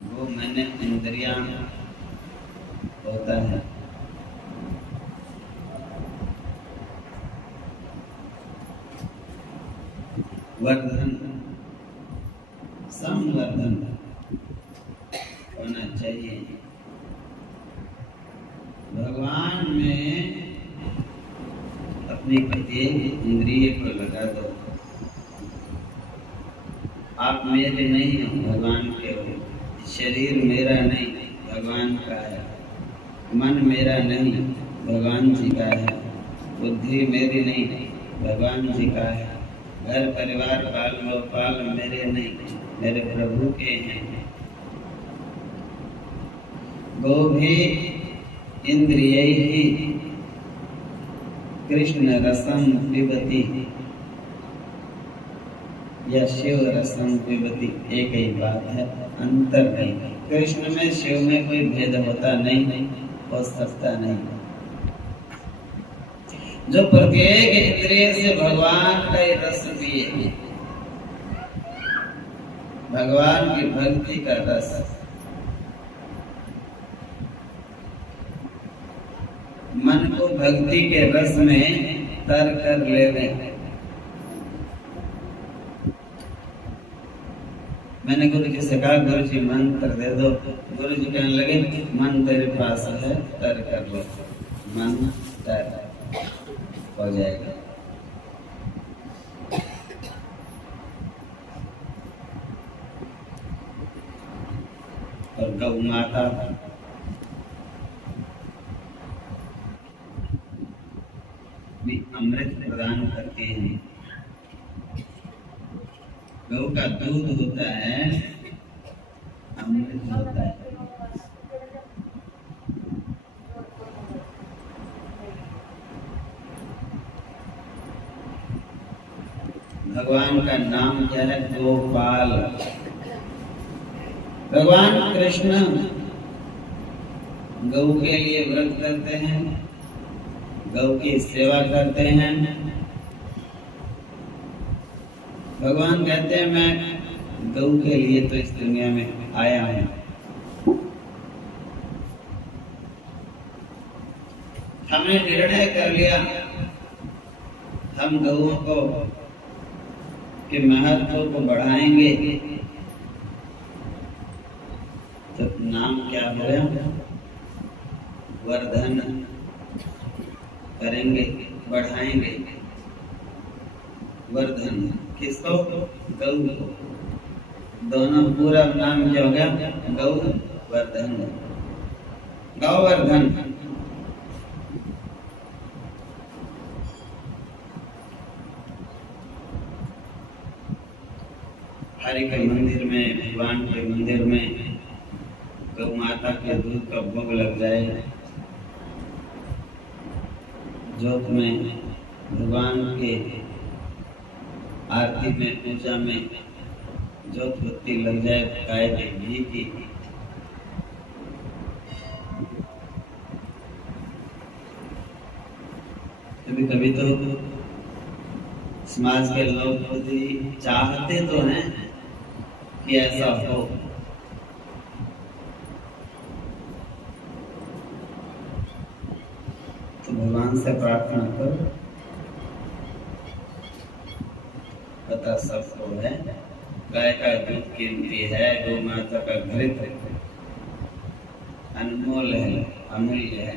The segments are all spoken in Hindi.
वो मैंने इंद्रियां होता है। वर्धन, संवर्धन होना चाहिए। भगवान में अपनी प्रत्येक इंद्रिय को लगा दो। आप मेरे नहीं हो, भगवान के हो। शरीर मेरा नहीं, भगवान का है। मन मेरा नहीं, भगवान जी का है। बुद्धि मेरी नहीं, भगवान जी का है। घर परिवार बाल गोपाल मेरे नहीं, मेरे प्रभु के हैं। गोभी इंद्रियैहि कृष्ण रसम पिबति या शिव रसम पिबति, एक ही बात है, अंतर नहीं। कृष्ण में शिव में कोई भेद होता नहीं, हो सकता नहीं। जो प्रत्येक इंद्रिय से भगवान का रस पिए, भगवान की भक्ति का रस, मन को भक्ति के रस में तर कर लेवे। मैंने गुरु जी से कहा, गुरु जी मंत्र दे दो। गुरु जी कहने लगे, मन तेरे पास है, तर कर लो। मन तर हो जाएगा। और गौ माता भी अमृत प्रदान करते हैं। गौ का दूध होता है, अमृत होता है। भगवान का नाम क्या है? गोपाल। भगवान कृष्ण गौ के लिए व्रत करते हैं, गौ की सेवा करते हैं। भगवान कहते हैं, मैं गौ के लिए तो इस दुनिया में आया हूं। हमने निर्णय कर लिया, हम गौओं को के महत्व को बढ़ाएंगे। तो नाम क्या होगा? वर्धन करेंगे, बढ़ाएंगे। वर्धन किसको? गौ को। दोनों पूरा नाम क्या हो गया? गौ वर्धन। गौवर्धन। हरि के मंदिर में, भगवान के मंदिर में गौ माता के दूध का भोग लग जाए। जोत में भगवान के आरती में, पूजा में जोत बत्ती लग जाए गाय के घी की। कभी कभी तो समाज के लोग खुद ही चाहते तो हैं कि ऐसा हो। तो भगवान से प्रार्थना करो, पता सबको है। गाय का दूध कीमती है, गौ माता का घृत अनमोल है, अमूल्य है।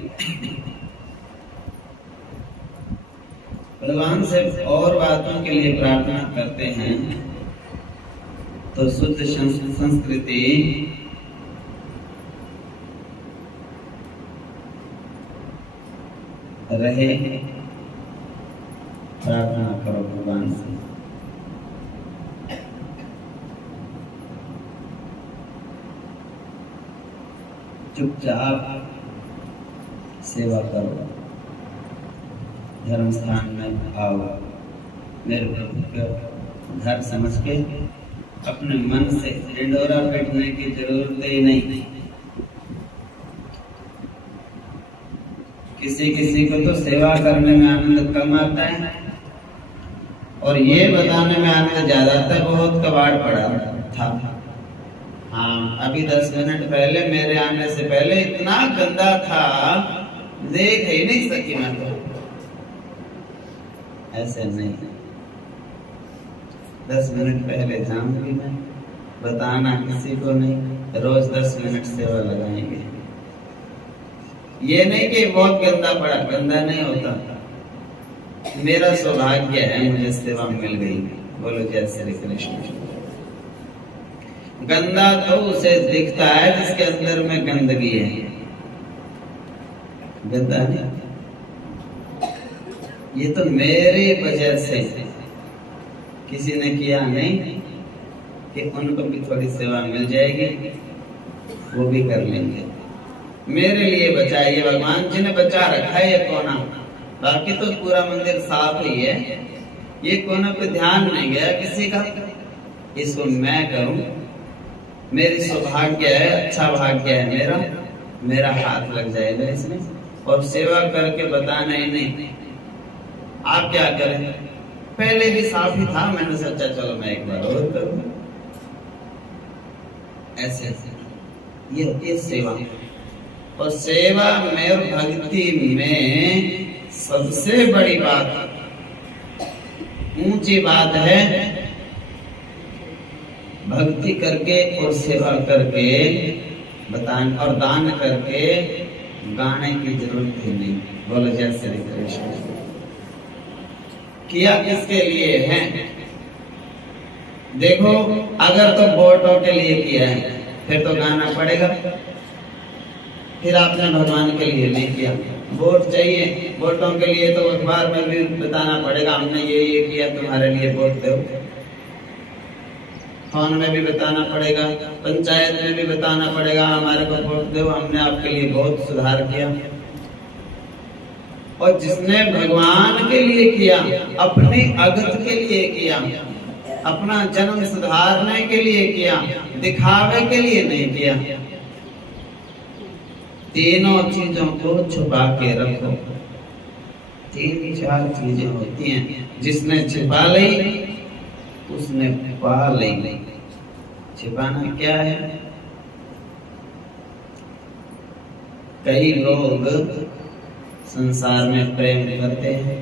भगवान से और बातों के लिए प्रार्थना करते हैं तो शुद्ध संस्कृति रहे। प्रार्थना करो भगवान से। चुपचाप सेवा करो, धर्म स्थान में आओ, मेरे प्रभु को घर समझ के अपने मन से ढिंढोरा पीटने की जरूरत ही नहीं। किसी किसी को तो सेवा करने में आनंद कम आता है और ये बताने में आनंद ज्यादा आता है, बहुत कबाड़ पड़ा था। हाँ, अभी 10 मिनट पहले मेरे आने से पहले इतना गंदा था, देख ही नहीं सकी मैं तो। ऐसे नहीं, 10 मिनट पहले जाऊंगी मैं, बताना किसी को नहीं, रोज 10 मिनट सेवा लगाएंगे। ये नहीं कि बहुत गंदा पड़ा, गंदा नहीं होता। मेरा सौभाग्य है, मुझे सेवा मिल गई। बोलो जय श्री कृष्ण। गंदा तो उसे दिखता है जिसके अंदर में गंदगी है, गंदा नहीं। ये तो मेरे वजह से किसी ने किया नहीं कि उनको भी थोड़ी सेवा मिल जाएगी, वो भी कर लेंगे। मेरे लिए बचा, ये भगवान जी ने बचा रखा है ये कोना, बाकी तो पूरा मंदिर साफ ही है। ये कोना पे ध्यान नहीं गया किसी का, इसको मैं करूं, मेरी सौभाग्य है, अच्छा भाग्य है मेरा, मेरा हाथ लग जाएगा इसमें। और सेवा करके बताना ही नहीं। आप क्या करें, पहले भी साफ ही था, मैंने सोचा चलो मैं एक बार और करूं। ऐसे ये होती है सेवा। और सेवा में और भक्ति में सबसे बड़ी बात, ऊंची बात है, भक्ति करके और सेवा करके बतान और दान करके गाने की जरूरत ही नहीं। बोलो जय श्री कृष्ण। किया किसके लिए है? देखो, अगर तो वोटों के लिए किया है फिर तो गाना पड़ेगा। फिर आपने भगवान के लिए नहीं किया, वोट चाहिए, वोटों के लिए तो अखबार में भी बताना पड़ेगा, हमने ये किया, तुम्हारे लिए वोट दो। फोन में भी बताना पड़ेगा, पंचायत में भी बताना पड़ेगा, हमारे को वोट दो, हमने आपके लिए बहुत सुधार किया। और जिसने भगवान के लिए किया, अपने अगत के लिए किया, अपना जन्म सुधारने के लिए किया, दिखावे के लिए नहीं किया। तीनों चीजों को छुपा के रखो। 3-4 चीजें होती हैं, जिसने छिपा ली उसने पा ली। छिपाना क्या है? कई लोग संसार में प्रेम करते हैं।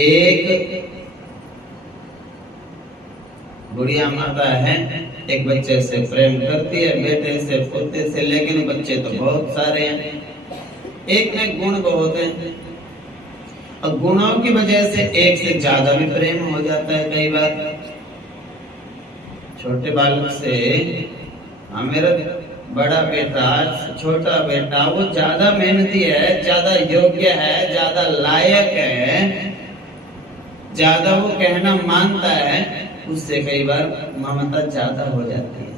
एक बुढ़िया माता है, एक बच्चे से प्रेम करती है, बेटे से, पोते से, लेकिन बच्चे तो बहुत सारे हैं। एक में गुण बहुत है, और गुणों की वजह से एक से ज्यादा भी प्रेम हो जाता है। कई बार छोटे बालक से, मेरा बड़ा बेटा, छोटा बेटा, वो ज्यादा मेहनती है, ज्यादा योग्य है, ज्यादा लायक है, ज्यादा वो कहना मानता है, उससे कई बार ममता ज्यादा हो जाती है,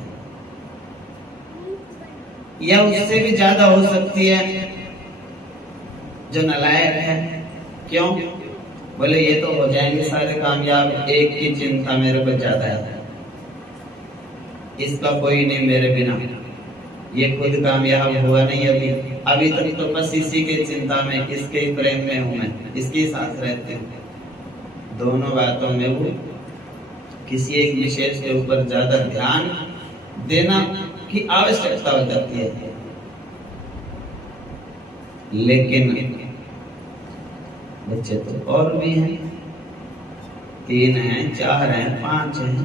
या उससे भी ज्यादा हो सकती है जो नालायक है। क्यों? बोले ये तो हो जाएंगे सारे कामयाब, एक की चिंता मेरे को ज्यादा है, इसका कोई नहीं मेरे बिना, ये खुद कामयाब हुआ नहीं अभी तक तो बस इसी के चिंता में, इसके प्रेम में हूं मैं, इसके साथ रहते हूं। दोनों बातों में वो किसी एक विशेष के ऊपर ज्यादा ध्यान देना की आवश्यकता हो जाती है। लेकिन बच्चे तो और भी हैं, 3 हैं, 4 हैं, 5 हैं,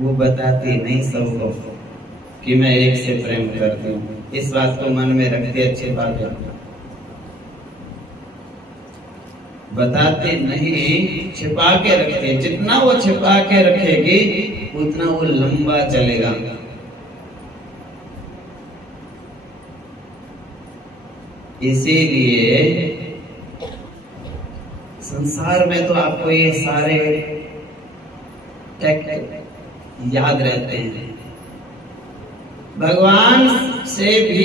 वो बताती नहीं सबको कि मैं एक से प्रेम करती हूँ। इस बात को मन में रखती, अच्छी बात है, बताते नहीं, छिपा के रखते। जितना वो छिपा के रखेगी उतना वो लंबा चलेगा। इसीलिए संसार में तो आपको ये सारे टैक्ट याद रहते हैं। भगवान से भी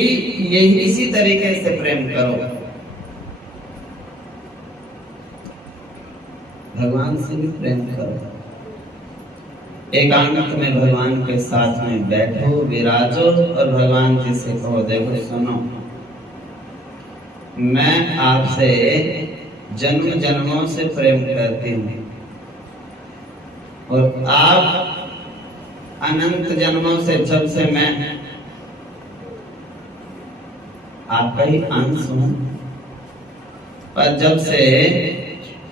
यही इसी तरीके से प्रेम करो, भगवान से भी प्रेम करो। एकांत में भगवान के साथ में बैठो, विराजो और भगवान जी से कहो, देखो सुनो, मैं आपसे जन्म जन्मों से प्रेम करती हूँ और आप अनंत जन्मों से जब से मैं आपका ही अंश हूं, पर जब से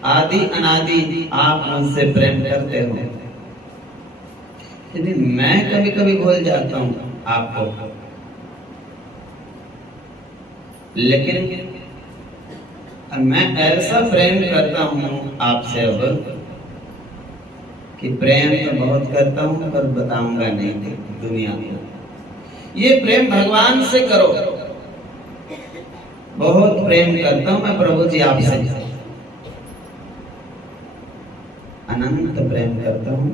आदि अनादि आप मुझसे प्रेम करते हो, यदि मैं कभी कभी भूल जाता हूं आपको, लेकिन मैं ऐसा प्रेम करता हूं आपसे अब कि प्रेम तो बहुत करता हूं पर बताऊंगा नहीं दुनिया को। ये प्रेम भगवान से करो। बहुत प्रेम करता हूं मैं प्रभु जी आपसे, अनंत प्रेम करता हूं,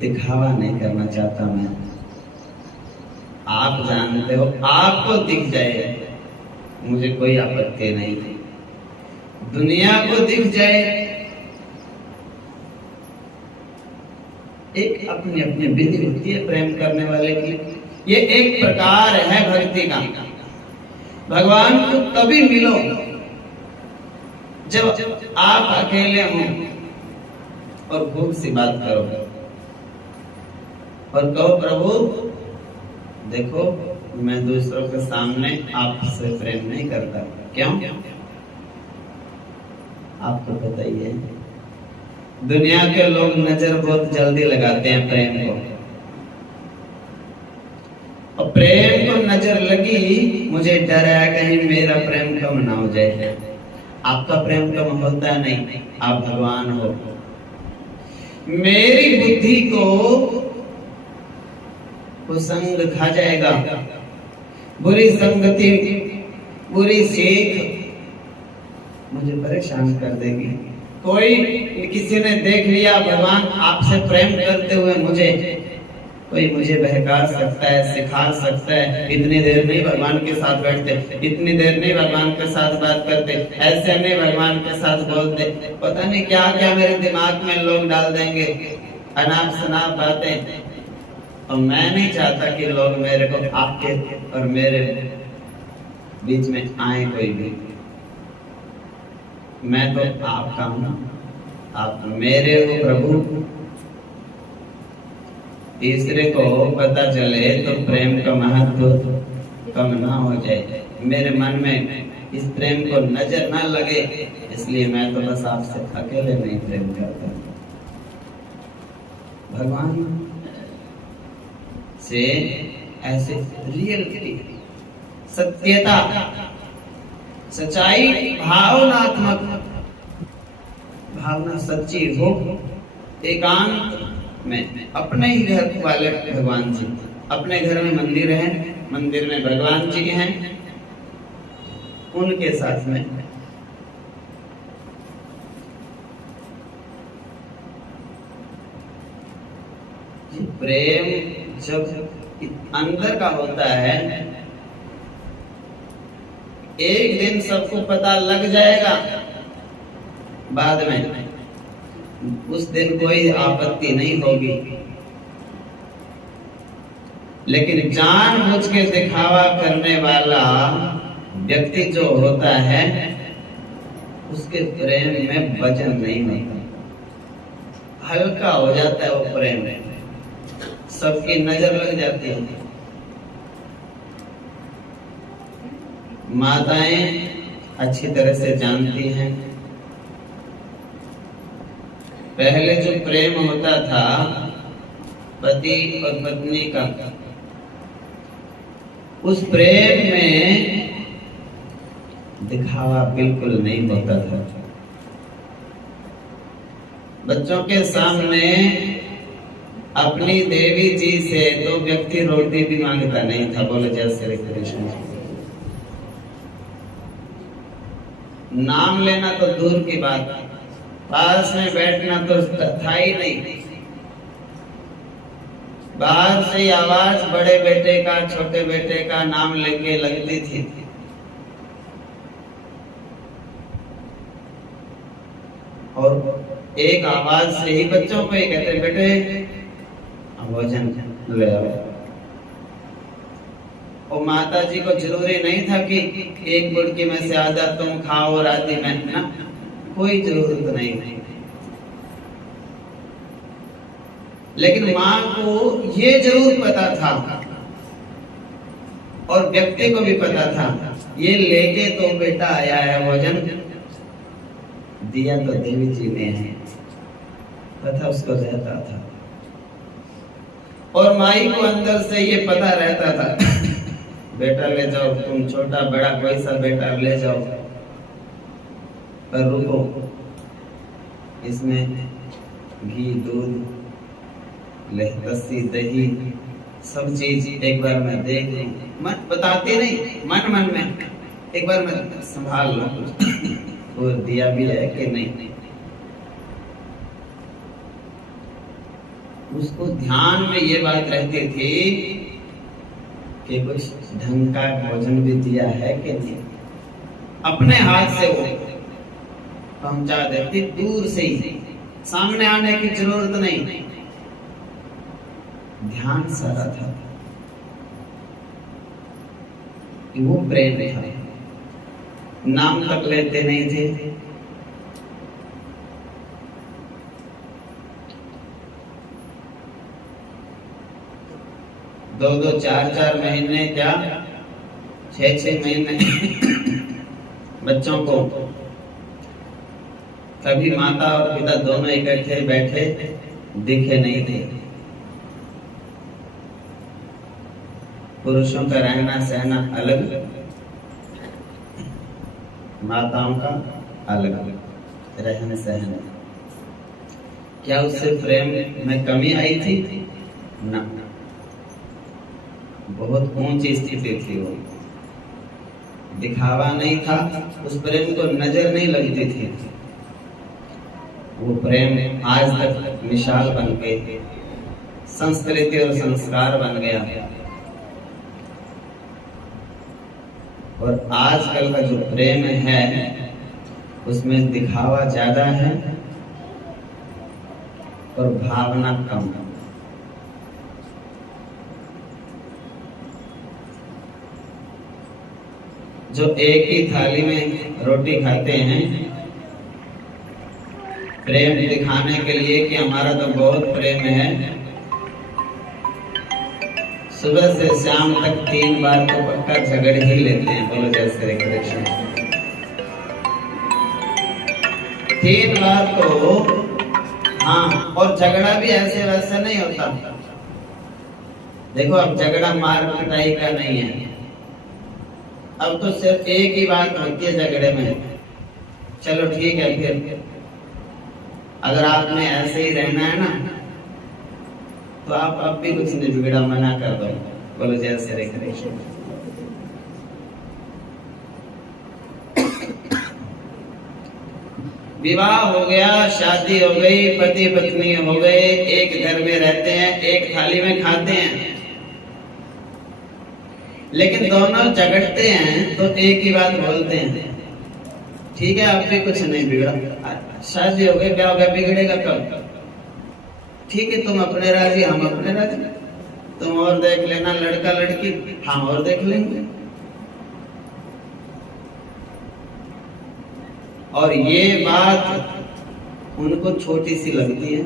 दिखावा नहीं करना चाहता मैं। आप जानते हो, आपको दिख जाए मुझे कोई आपत्ति नहीं, दुनिया को दिख जाए, एक अपनी अपनी विधि होती है प्रेम करने वाले की। ये एक प्रकार है भक्ति का। भगवान को तभी मिलो जब आप अकेले हो और भूख से बात करो और कहो प्रभु देखो मैं दूसरों के सामने आपसे प्रेम नहीं करता। क्यों? आपको पता ही है, दुनिया के लोग नजर बहुत जल्दी लगाते हैं प्रेम को, और प्रेम को नजर लगी, मुझे डर है कहीं मेरा प्रेम कम ना हो जाए। आपका प्रेम कम होता नहीं, आप भगवान हो। मेरी बुद्धि को कुसंग खा जाएगा, बुरी संगति, बुरी सीख मुझे परेशान कर देगी। कोई किसी ने देख लिया भगवान आपसे प्रेम करते हुए मुझे, कोई मुझे बहका सकता है, सिखा सकता है, इतनी देर नहीं भगवान के साथ बैठते, इतनी देर नहीं भगवान के साथ बात करते, ऐसे नहीं भगवान के साथ बोलते, पता नहीं क्या क्या मेरे दिमाग में लोग डाल देंगे अनाप शनाप बातें। और मैं नहीं चाहता कि लोग मेरे को आपके और मेरे बीच में आए कोई भी। मैं तो आपका हूं, आप मेरे हो प्रभु। तीसरे को पता चले तो प्रेम का महत्व कम ना हो जाए, मेरे मन में इस प्रेम को नजर ना लगे, इसलिए मैं तो बस आपसे अकेले नहीं प्रेम करता। भगवान से ऐसे रियलिटी, सत्यता, सच्चाई, भावनात्मक, भावना सच्ची हो, एकांत में अपने ही घर वाले भगवान जी, अपने घर में मंदिर है, मंदिर में भगवान जी हैं, उनके साथ में प्रेम जब अंदर का होता है, एक दिन सबको पता लग जाएगा, बाद में उस दिन कोई आपत्ति नहीं होगी। लेकिन जानबूझ के दिखावा करने वाला व्यक्ति जो होता है, उसके प्रेम में वजन नहीं होता, हल्का हो जाता है वो प्रेम, सबकी नजर लग जाती है। माताएं अच्छी तरह से जानती हैं, पहले जो प्रेम होता था पति और पत्नी का, उस प्रेम में दिखावा बिल्कुल नहीं होता था। बच्चों के सामने अपनी देवी जी से तो व्यक्ति रोटी भी मांगता नहीं था। बोले जय श्री कृष्ण। नाम लेना तो दूर की बात, पास में बैठना तो था ही नहीं। बाहर से आवाज बड़े बेटे का, छोटे बेटे का नाम लेके लगती थी। और एक आवाज से ही बच्चों को ही कहते बेटे भोजन ले आओ। और माता जी को जरूरी नहीं था कि एक बुड़की में से आधा तुम खाओ और आधी मैं, ना, कोई जरूरत नहीं थी। लेकिन माँ को ये जरूर पता था और व्यक्ति को भी पता था, ये लेके तो बेटा आया है भोजन, दिया तो देवी जी ने है, पता उसको रहता था। और माई को अंदर से ये पता रहता था बेटा ले जाओ, तुम छोटा बड़ा कोई सा बेटा ले जाओ, पर रुको, इसमें घी दूध लस्सी दही सब चीज एक बार मैं देख लूं, मन बताते नहीं, मन मन में एक बार मैं संभाल लूं वो दिया भी है कि नहीं। उसको ध्यान में ये बात रहती थी कि कुछ ढंग का भोजन भी दिया है कि नहीं। अपने हाथ से वो पहुंचा देती, दूर से ही, सामने आने की जरूरत नहीं, ध्यान सारा था कि वो प्रेम था, नाम तक लेते नहीं थे। दो दो चार चार महीने क्या 6-6 महीने बच्चों को कभी माता और पिता दोनों इकट्ठे बैठे दिखे नहीं थे। पुरुषों का रहना सहना अलग, माताओं का अलग रहने सहने। क्या उससे प्रेम में कमी आई थी? ना, बहुत ऊंची स्थिति थी वो, दिखावा नहीं था, उस प्रेम को नजर नहीं लगती थी। वो प्रेम आज तक मिसाल बन के संस्कृति और संस्कार बन गया। और आजकल का जो प्रेम है उसमें दिखावा ज्यादा है और भावना कम। जो एक ही थाली में रोटी खाते हैं प्रेम दिखाने के लिए कि हमारा तो बहुत प्रेम है, सुबह से शाम तक 3 बार तो पक्का झगड़ ही लेते हैं। बोलो जय श्री कृष्ण। 3 बार तो हाँ, और झगड़ा भी ऐसे वैसे नहीं होता। देखो अब झगड़ा मार पिटाई का नहीं है, अब तो सिर्फ एक ही बात होती है झगड़े में, चलो ठीक है फिर अगर आपने ऐसे ही रहना है ना तो आप अब भी कुछ नहीं बिगड़ा, मना कर दो। बोलो जय श्री कृष्ण। विवाह हो गया, शादी हो गई, पति पत्नी हो गए, एक घर में रहते हैं, एक थाली में खाते हैं, लेकिन दोनों झगड़ते हैं तो एक ही बात बोलते हैं, ठीक है अब भी कुछ नहीं बिगड़ा, शादी हो गई, क्या हो गया, बिगड़ेगा कब? ठीक है तुम अपने राजी हम अपने राजी, तुम और देख लेना लड़का लड़की, हम और देख लेंगे। और ये बात उनको छोटी सी लगती है,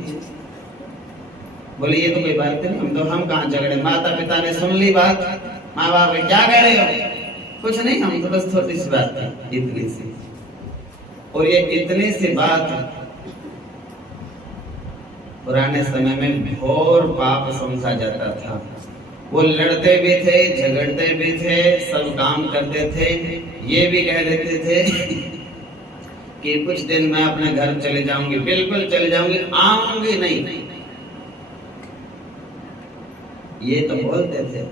बोले ये तो कोई बात नहीं, हम कहाँ झगड़े, माता पिता ने सुन ली बात, माँ बाप क्या कह रहे हो, कुछ नहीं, हम तो बस छोटी सी बात थी, इतनी सी। और ये इतनी सी बात पुराने समय में घोर पाप समझा जाता था। वो लड़ते भी थे, झगड़ते भी थे, सब काम करते थे, ये भी कह देते थे कि कुछ दिन मैं अपने घर चले जाऊंगी, बिल्कुल चले जाऊंगी, आऊंगी नहीं, ये तो बोलते थे,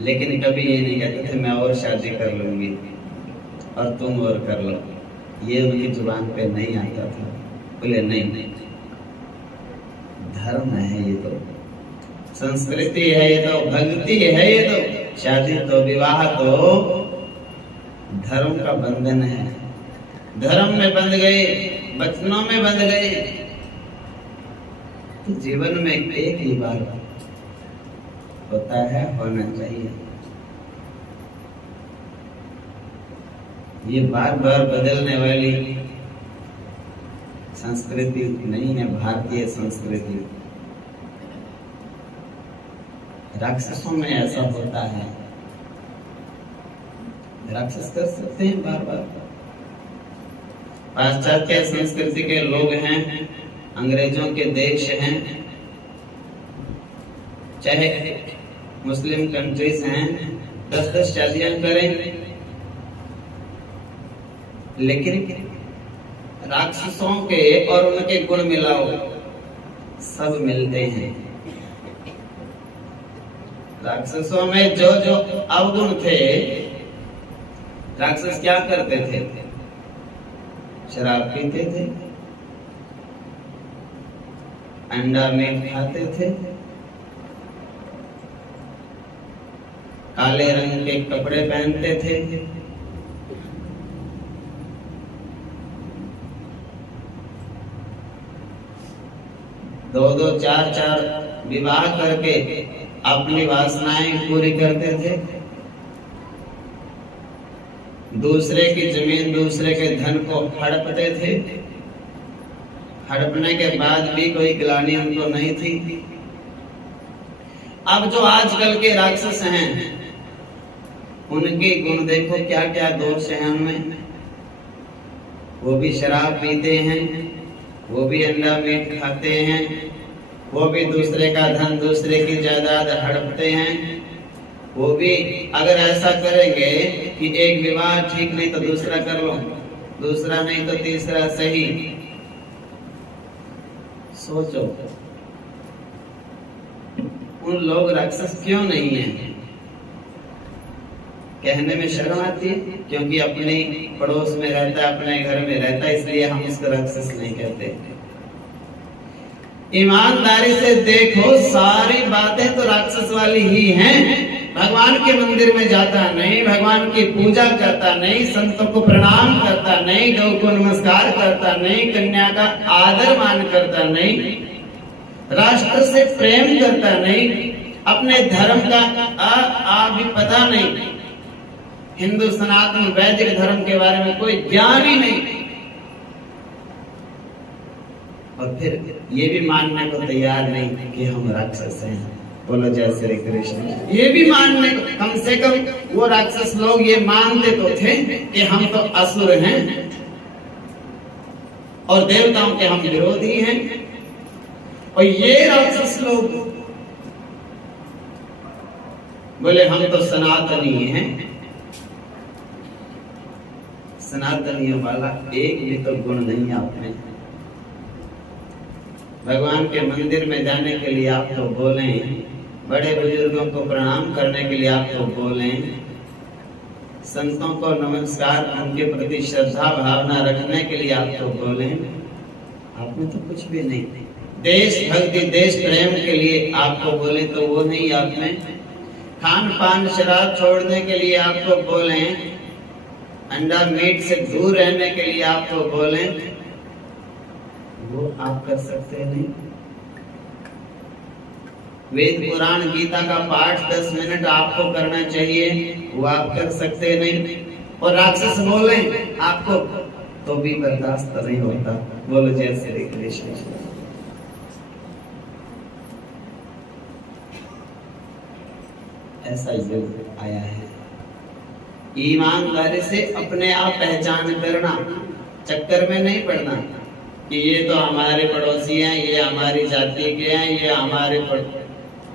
लेकिन कभी ये नहीं कहते थे मैं और शादी कर लूंगी और तुम और कर लो, ये उनकी जुबान पे नहीं आता था। बोले नहीं, धर्म है ये तो, संस्कृति है ये तो, भक्ति है ये तो, शादी तो विवाह तो धर्म का बंधन है, धर्म में बंध गए, वचनों में बंध गए तो जीवन में एक ही बार होता है, होना चाहिए। ये बार बार बदलने वाली संस्कृति नहीं है भारतीय संस्कृति। राक्षसों में ऐसा होता है, राक्षस कर सकते हैं बार बार। पाश्चात्य संस्कृति के लोग हैं, अंग्रेजों के देश हैं, चाहे मुस्लिम कंट्रीज हैं, 10-10 शादियां करें, लेकिन राक्षसों के और उनके गुण मिलाओ, सब मिलते हैं। राक्षसों में जो जो अवगुण थे, राक्षस क्या करते थे? शराब पीते थे, अंडा मीट खाते थे, काले रंग के कपड़े पहनते थे, दो 4 विवाह करके अपनी वासनाएं पूरी करते थे, दूसरे की जमीन, दूसरे के धन को हड़पते थे, हड़पने के बाद भी कोई ग्लानि उनको नहीं थी। अब जो आजकल के राक्षस हैं, उनके गुण देखो, क्या क्या दोष हैं उनमें। वो भी शराब पीते हैं, वो भी अंडा मीट खाते हैं, वो भी दूसरे का धन, दूसरे की जायदाद हड़पते हैं, वो भी अगर ऐसा करेंगे कि एक विवाह ठीक नहीं तो दूसरा कर लो, दूसरा नहीं तो तीसरा सही। सोचो उन लोग राक्षस क्यों नहीं है? कहने में शर्म आती है, क्योंकि अपने पड़ोस में रहता है, अपने घर में रहता है, इसलिए हम इसको राक्षस नहीं कहते। ईमानदारी से देखो, सारी बातें तो राक्षस वाली ही हैं। भगवान के मंदिर में जाता नहीं, भगवान की पूजा करता नहीं, संतों को प्रणाम करता नहीं, गौ को नमस्कार करता नहीं, कन्या का आदर मान करता नहीं, राष्ट्र से प्रेम करता नहीं, अपने धर्म का भी पता नहीं, हिंदू सनातन वैदिक धर्म के बारे में कोई ज्ञान ही नहीं, और फिर ये भी मानने को तैयार नहीं कि हम राक्षस हैं। बोलो जय श्री कृष्ण। ये भी मानने को, कम से कम वो राक्षस लोग ये मानते तो थे कि हम तो असुर हैं और देवताओं के हम विरोधी हैं। और ये राक्षस लोग बोले हम तो सनातनी हैं। सनातनियों वाला एक भी तो गुण नहीं आप में। भगवान के मंदिर में जाने के लिए आप तो बोलें, बड़े बुजुर्गों को प्रणाम करने के लिए आप तो बोलें, संतों को नमस्कार, उनके प्रति श्रद्धा भावना रखने के लिए आप तो बोलें, आप में तो कुछ भी नहीं। देश भक्ति, देश प्रेम के लिए आपको बोले तो वो नहीं आप में। खान पान शराब छोड़ने के लिए आपको बोलें, अंडा मीट से दूर रहने के लिए आपको बोलें, वो आप कर सकते नहीं। वेद पुराण गीता का पाठ 10 मिनट आपको करना चाहिए, वो आप कर सकते नहीं। और राक्षस बोले आपको तो भी बर्दाश्त नहीं होता। बोलो जय श्री कृष्ण। ऐसा युग आया है। ईमानदारी से अपने आप पहचान करना, चक्कर में नहीं पड़ना कि ये तो हमारे पड़ोसी हैं, ये हमारी जाति के हैं, ये हमारे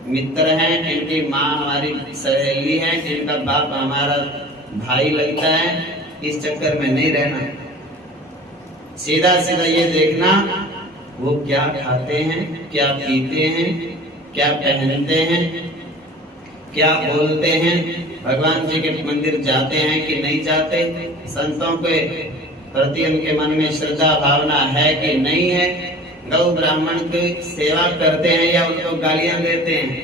मित्र हैं, इनकी माँ हमारी सहेली है, जिनका बाप हमारा भाई लगता है। इस चक्कर में नहीं रहना। सीधा सीधा ये देखना वो क्या खाते हैं, क्या पीते हैं, क्या पहनते हैं, क्या बोलते हैं, भगवान जी के मंदिर जाते हैं कि नहीं जाते, संतों के प्रति उनके मन में श्रद्धा भावना है कि नहीं है, गौ ब्राह्मण की सेवा करते हैं या उनको गालियां देते हैं।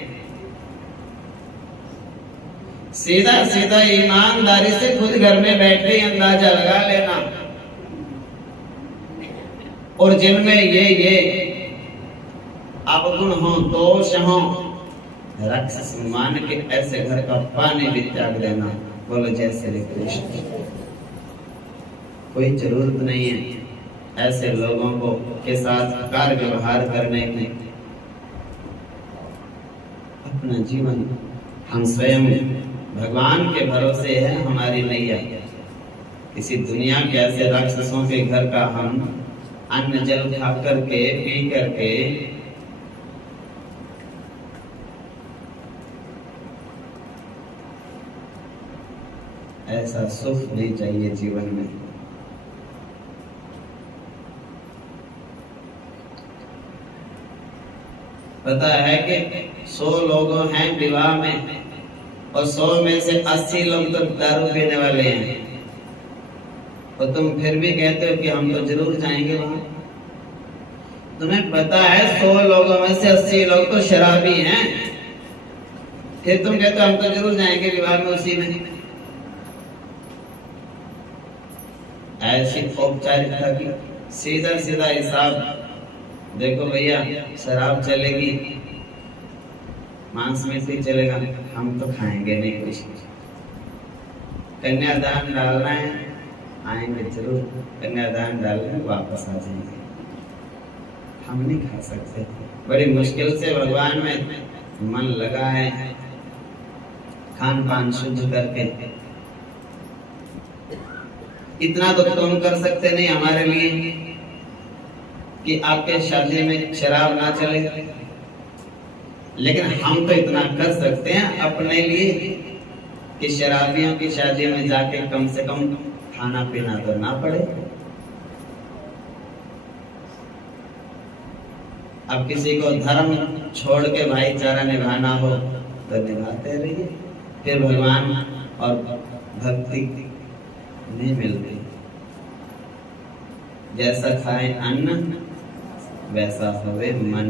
सीधा सीधा ईमानदारी से खुद घर में बैठ के अंदाजा लगा लेना। और जिनमें ये अवगुण हो, दोष हो, राक्षस मान के ऐसे घर का पानी भी त्याग देना। बोलो जय श्री कृष्ण। कोई जरूरत नहीं है ऐसे लोगों को के साथ कार्य व्यवहार करने की। अपना जीवन हम स्वयं भगवान के भरोसे है। हमारी नैया किसी दुनिया के ऐसे राक्षसों के घर का हम अन्न जल खा करके पी करके ऐसा सुख नहीं चाहिए जीवन में। पता है कि 100 लोग हैं विवाह में और 100 में से 80 लोग तो दारू पीने वाले हैं, और तुम फिर भी कहते हो कि हम तो जरूर जाएंगे वहां। तुम्हें पता है 100 लोगों में से 80 लोग तो शराबी हैं, फिर तुम कहते हो हम तो जरूर जाएंगे विवाह में उसी में। ऐसी औपचारिकता की सीधा सीधा हिसाब। देखो भैया, शराब चलेगी, मांस मछली चलेगा, हम तो खाएंगे नहीं कुछ। कन्यादान डालना है, आएंगे जरूर, कन्यादान डालने वापस आ जाएंगे, हम नहीं खा सकते। बड़ी मुश्किल से भगवान में मन लगा है, खान पान शुद्ध करके। इतना तो तुम कर सकते नहीं हमारे लिए कि आपके शादी में शराब ना चले, लेकिन हम तो इतना कर सकते हैं अपने लिए कि शराबियों की शादी में जाके कम से कम खाना पीना तो ना पड़े। अब किसी को धर्म छोड़ के भाईचारा निभाना हो तो निभाते रहिए, फिर भगवान और भक्ति नहीं मिलती। जैसा खाए अन्न वैसा होवे मन।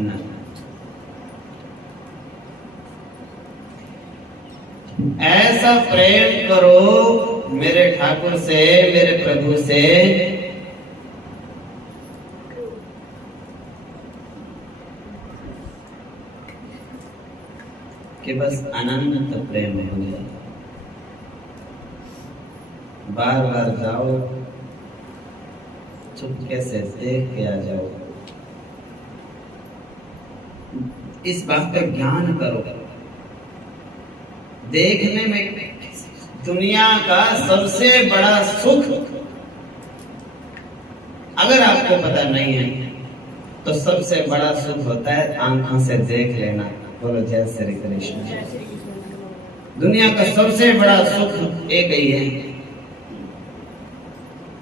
ऐसा प्रेम करो मेरे ठाकुर से, मेरे प्रभु से, कि बस अनंत प्रेम हो जाए। बार बार जाओ, चुपके से देख के आ जाओ। इस बात का ज्ञान करो। देखने में दुनिया का सबसे बड़ा सुख, अगर आपको पता नहीं है तो सबसे बड़ा सुख होता है आंखों से देख लेना। बोलो जय श्री कृष्ण। दुनिया का सबसे बड़ा सुख एक ही है,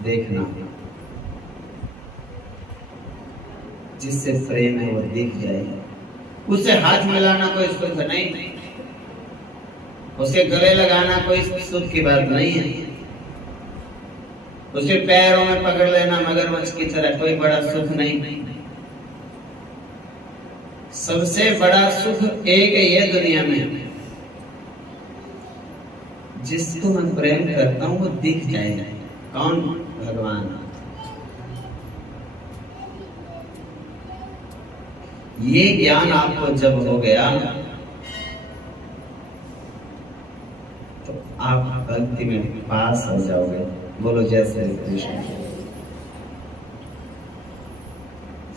देखना। जिससे प्रेम है वो दिख जाए। उससे हाथ मिलाना कोई सुख नहीं, उसके गले लगाना कोई सुख की बात नहीं है, उसके पैरों में पकड़ लेना मगरमच्छ की तरह कोई बड़ा सुख नहीं। सबसे बड़ा सुख एक ही है दुनिया में, जिसको मैं प्रेम करता हूं वो दिख जाएगा। कौन? भगवान। ये ज्ञान आपको जब हो गया तो आप भक्ति में पास हो जाओगे। बोलो जय श्री कृष्ण।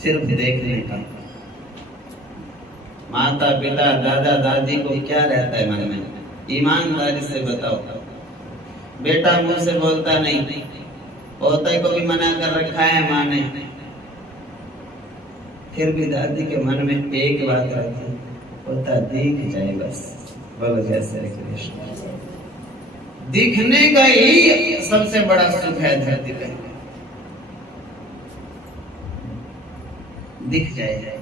सिर्फ देखने का। माता पिता दादा दादी को क्या रहता है मन में? ईमानदारी से बताओ। बेटा मुंह से बोलता नहीं, पोते को भी मना कर रखा है माँ ने, फिर भी दादी के मन में एक बात रहती, पोता दिख जाए बस। बोलो जय श्री कृष्ण। दिखने का ही सबसे बड़ा सुख है धरती पे, दिख जाए।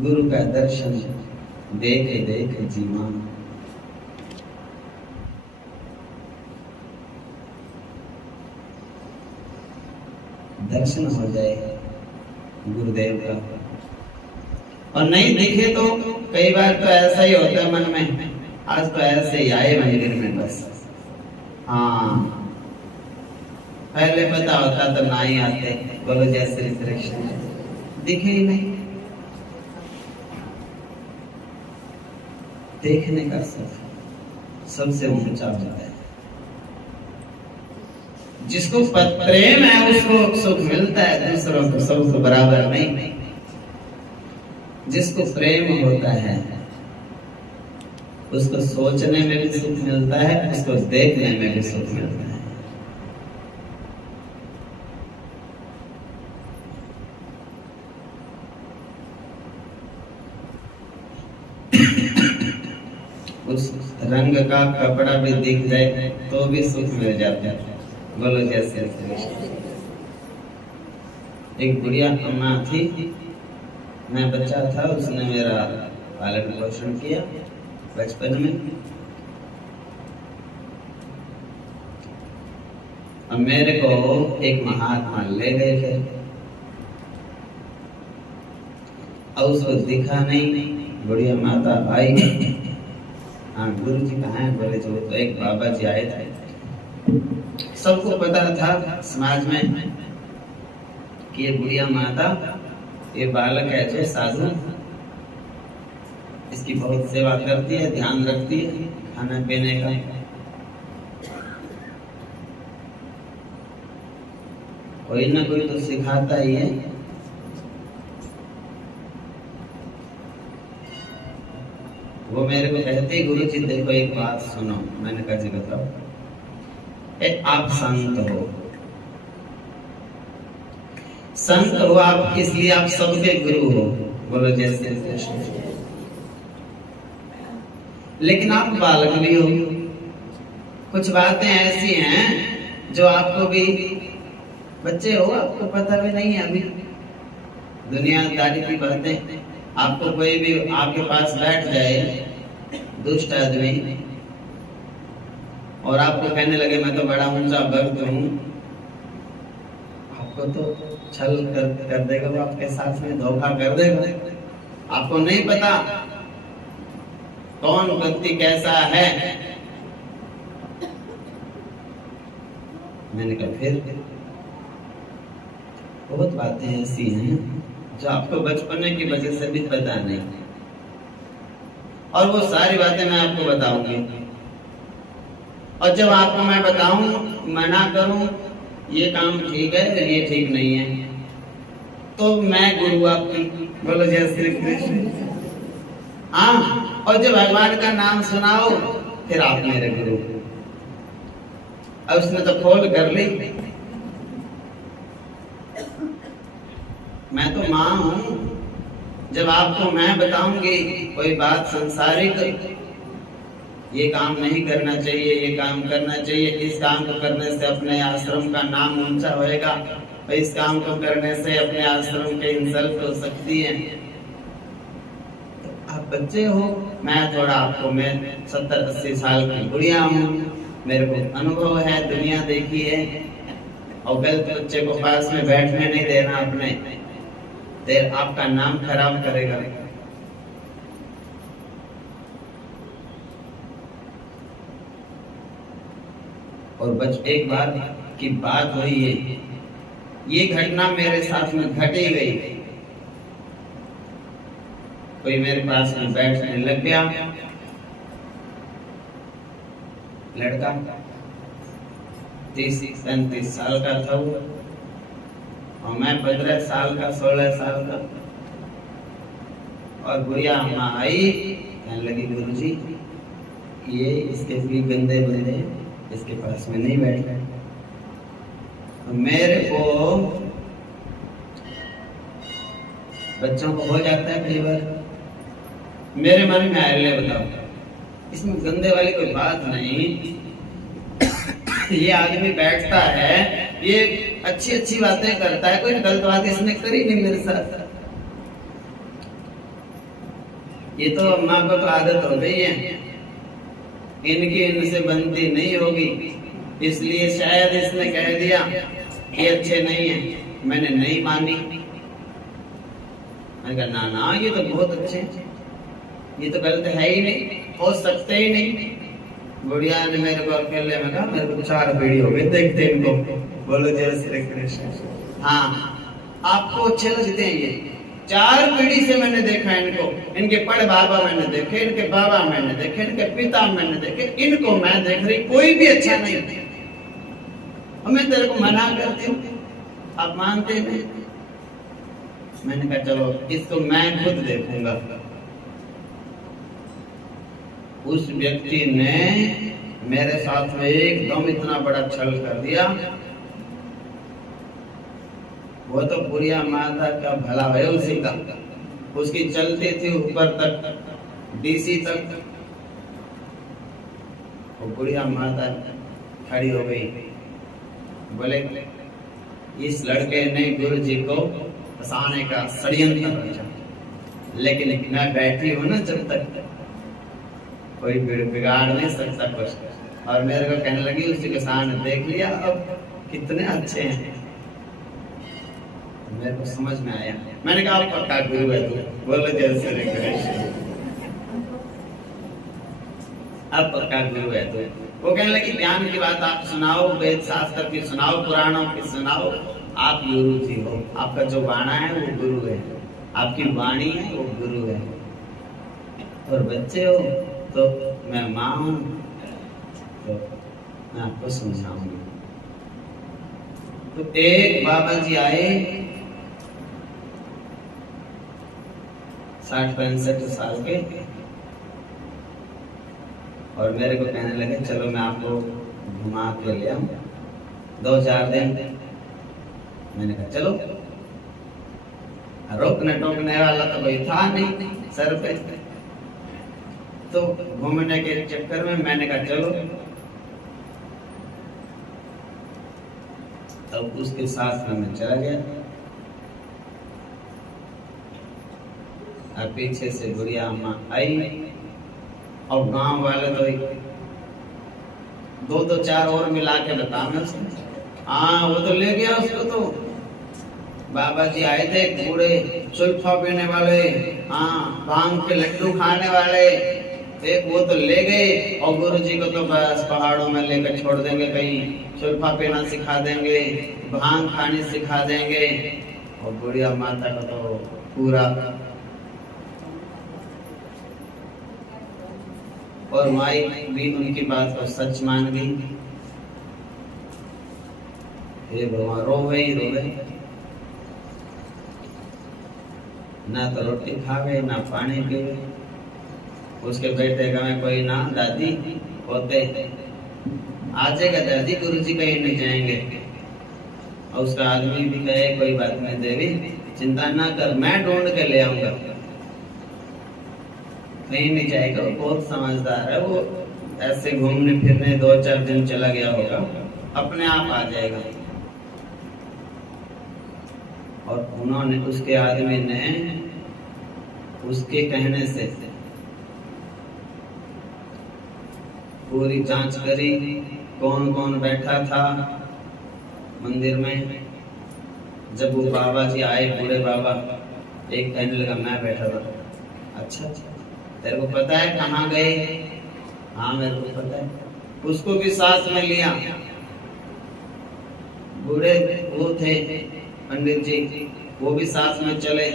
गुरु का दर्शन देखे देखे जीवा। दर्शन हो जाए गुरुदेव का। और नहीं दिखे तो कई बार तो ऐसा ही होता है मन में, आज तो ऐसे ही आए मंदिर में बस। हाँ, पहले पता होता तो ना ही आते। बोलो जय श्री कृष्ण। दिखे ही नहीं। देखने का सुख सबसे ऊंचा होता है। जिसको प्रेम है उसको सुख मिलता है, दूसरों को सब बराबर नहीं। जिसको प्रेम होता है उसको सोचने में भी सुख मिलता है, उसको देखने में भी सुख मिलता है। उस रंग का कपड़ा भी दिख जाए तो भी सुख मिल जाता है। बोलो जैसे एक बुढ़िया अम्मा थी, मैं बच्चा था, उसने मेरा पालन पोषण किया बचपन में। अब मेरे को एक महात्मा ले गए थे, अब उसको दिखा नहीं। बुढ़िया माता आई, हाँ गुरु जी कहाँ हैं? बोले तो एक बाबा जी आए थे। सबको पता था समाज में कि ये बुढ़िया माता, ये बालक है जो साधु, इसकी बहुत सेवा करती है, ध्यान रखती है खाने पीने का। कोई ना कोई तो सिखाता ही है। वो मेरे को कहते, गुरु जी देखो एक बात सुनो। मैंने कहा जी बताओ। आप संत हो, संत हो आप, इसलिए आप सबके गुरु हो। बोलो जैसे कृष्ण। लेकिन आप बालक भी हो, कुछ बातें ऐसी हैं जो आपको भी, बच्चे हो, आपको पता भी नहीं है अभी दुनियादारी की बातें। आपको कोई भी आपके पास बैठ जाए दुष्ट आदमी और आपको कहने लगे मैं तो बड़ा ऊंचा भक्त हूँ, आपको तो छल कर देगा, वो आपके साथ में धोखा कर देगा। आपको नहीं पता कौन व्यक्ति कैसा है। मैंने कहा फिर बहुत बातें ऐसी हैं जो आपको बचपने की वजह से भी पता नहीं, और वो सारी बातें मैं आपको बताऊंगी। और जब आपको मैं बताऊं, मना करूं ये काम ठीक है ये ठीक नहीं है, तो मैं गुरु आपकी। बोलो जय श्री कृष्ण। हाँ, और जब भगवान का नाम सुनाओ फिर आप मेरे गुरु। अब उसने तो खोल कर ली, मैं तो माँ हूं। जब आपको मैं बताऊंगी कोई बात संसारिक, ये काम नहीं करना चाहिए, ये काम करना चाहिए, इस काम को करने से अपने आश्रम का नाम ऊंचा होएगा, इस काम को करने से अपने आश्रम के इंसल्ट हो सकती है। आप बच्चे हो, मैं थोड़ा आपको, मैं 70-80 साल की बुढ़िया हूँ, मेरे को अनुभव है, दुनिया देखी है। और गलत बच्चे को पास में बैठने नहीं देना अपने, देर आपका नाम खराब करेगा। और एक बार की बात हुई है, ये घटना मेरे साथ में घटी गई। कोई मेरे पास में बैठने लग गया, लड़का 30-35 साल का था वो, और मैं 15 साल का, 16 साल का। और बुढ़िया अम्मा आई, कहने लगी गुरुजी ये इसके भी गंदे बंदे, इसके पास में नहीं बैठना। मेरे को, बच्चों को हो जाता है कई बार, मेरे मन में आया, ले बताओ इसमें गंदे वाली कोई बात नहीं। ये आदमी बैठता है, ये अच्छी अच्छी बातें करता है, कोई गलत बात इसने करी नहीं मेरे साथ। ये तो अम्मा को तो आदत हो गई है, इनकी इनसे बनती नहीं होगी, इसलिए शायद इसने कह दिया ये अच्छे नहीं है। मैंने नहीं मानी, मैंने कहा ना ना ये तो बहुत अच्छे हैं, ये तो गलत है ही नहीं, हो सकते ही नहीं। बुढ़िया ने मेरे को अकेले में कहा, मेरे को 4 पीढ़ी हो गई देखते इनको। बोलो जय श्री कृष्ण। हाँ, आपको अच्छे लगते हैं ये, 4 पीढ़ी से मैंने देखा इनको, इनके बड़े बाबा मैंने देखे, इनके बाबा मैंने देखे, इनके पिता मैंने देखे, इनको मैं देख रही, कोई भी अच्छा नहीं। और मैं तेरे को मना करती हूँ, आप मानते नहीं। मैंने कहा चलो इसको मैं खुद देखूंगा। उस व्यक्ति ने मेरे साथ में एकदम इतना बड़ा छल कर दिया। वो तो बुढ़िया माता का भला है उसी का, उसकी चलती थी ऊपर तक डीसी तक। वो बुढ़िया माता खड़ी हो गई, बोले इस लड़के ने गुरु जी को फंसाने का षड्यंत्र रचा, लेकिन मैं बैठी हूं ना, जब तक कोई बिगाड़ नहीं सकता कुछ। और मेरे को कहने लगी उसी के सामने देख लिया, अब कितने अच्छे हैं। मेरे को समझ में आया, मैंने कहा आप पक्का गुरु है तू? बोले जय श्री कृष्ण, अब पक्का गुरु है तू। वो कहने लगी ज्ञान की बात आप सुनाओ, वेद शास्त्र की सुनाओ, पुराणों की सुनाओ, आप गुरु जी हो, आपका जो वाणा है वो गुरु है, आपकी वाणी है वो गुरु है। और बच्चे हो तो मैं माँ हूं, तो मैं आपको समझाऊंगी। तो एक बाबा जी आए 60-65 साल के, और मेरे को कहने लगे चलो मैं आपको घुमा के ले आऊं 2-4 दिन। मैंने कहा चलो। रोकने टोकने वाला तो कोई था नहीं सर पे, तो घूमने के चक्कर में मैंने कहा चलो। तब उसके साथ में मैं चला गया, और पीछे से बुढ़िया अम्मा आई, और गांव वाले तो 2-4 और मिला के बता मैं उसको। हाँ वो तो ले गया उसको। तो बाबा जी आए थे, बूढ़े सुल्फा पीने वाले, हाँ भांग के लड्डू खाने वाले, वो तो ले गए। और गुरु जी को तो बस पहाड़ों में लेकर छोड़ देंगे, कहीं सुल्फा पीना सिखा देंगे, भांग खानी सिखा देंगे। और बुढ़िया माता को तो पूरा, और माई भी उनकी बात को सच मान गई। हे भगवान, रोवे ही रोवे, ना तो रोटी खावे ना पानी पीवे। उसके बेटे का मैं कोई ना दादी होते आ जाएगा, दादी गुरु जी कहीं नहीं जाएंगे। और उसका आदमी भी कहे कोई बात नहीं देवी चिंता ना कर, मैं ढूंढ के ले आऊंगा। कहीं नहीं जाएगा, वो बहुत समझदार है, वो ऐसे घूमने फिरने 2-4 दिन चला गया होगा, अपने आप आ जाएगा। और उन्होंने, उसके आदमी ने उसके कहने से पूरी जांच करी, कौन कौन बैठा था मंदिर में। जब वो बाबा जी आए, बूढ़े बाबा, एक कहने लगा मैं बैठा था। अच्छा तेरे को पता है कहाँ गए? हाँ मेरे को पता है। उसको भी साथ में लिया। बूढ़े वो थे पंडित जी, वो भी साथ में चले,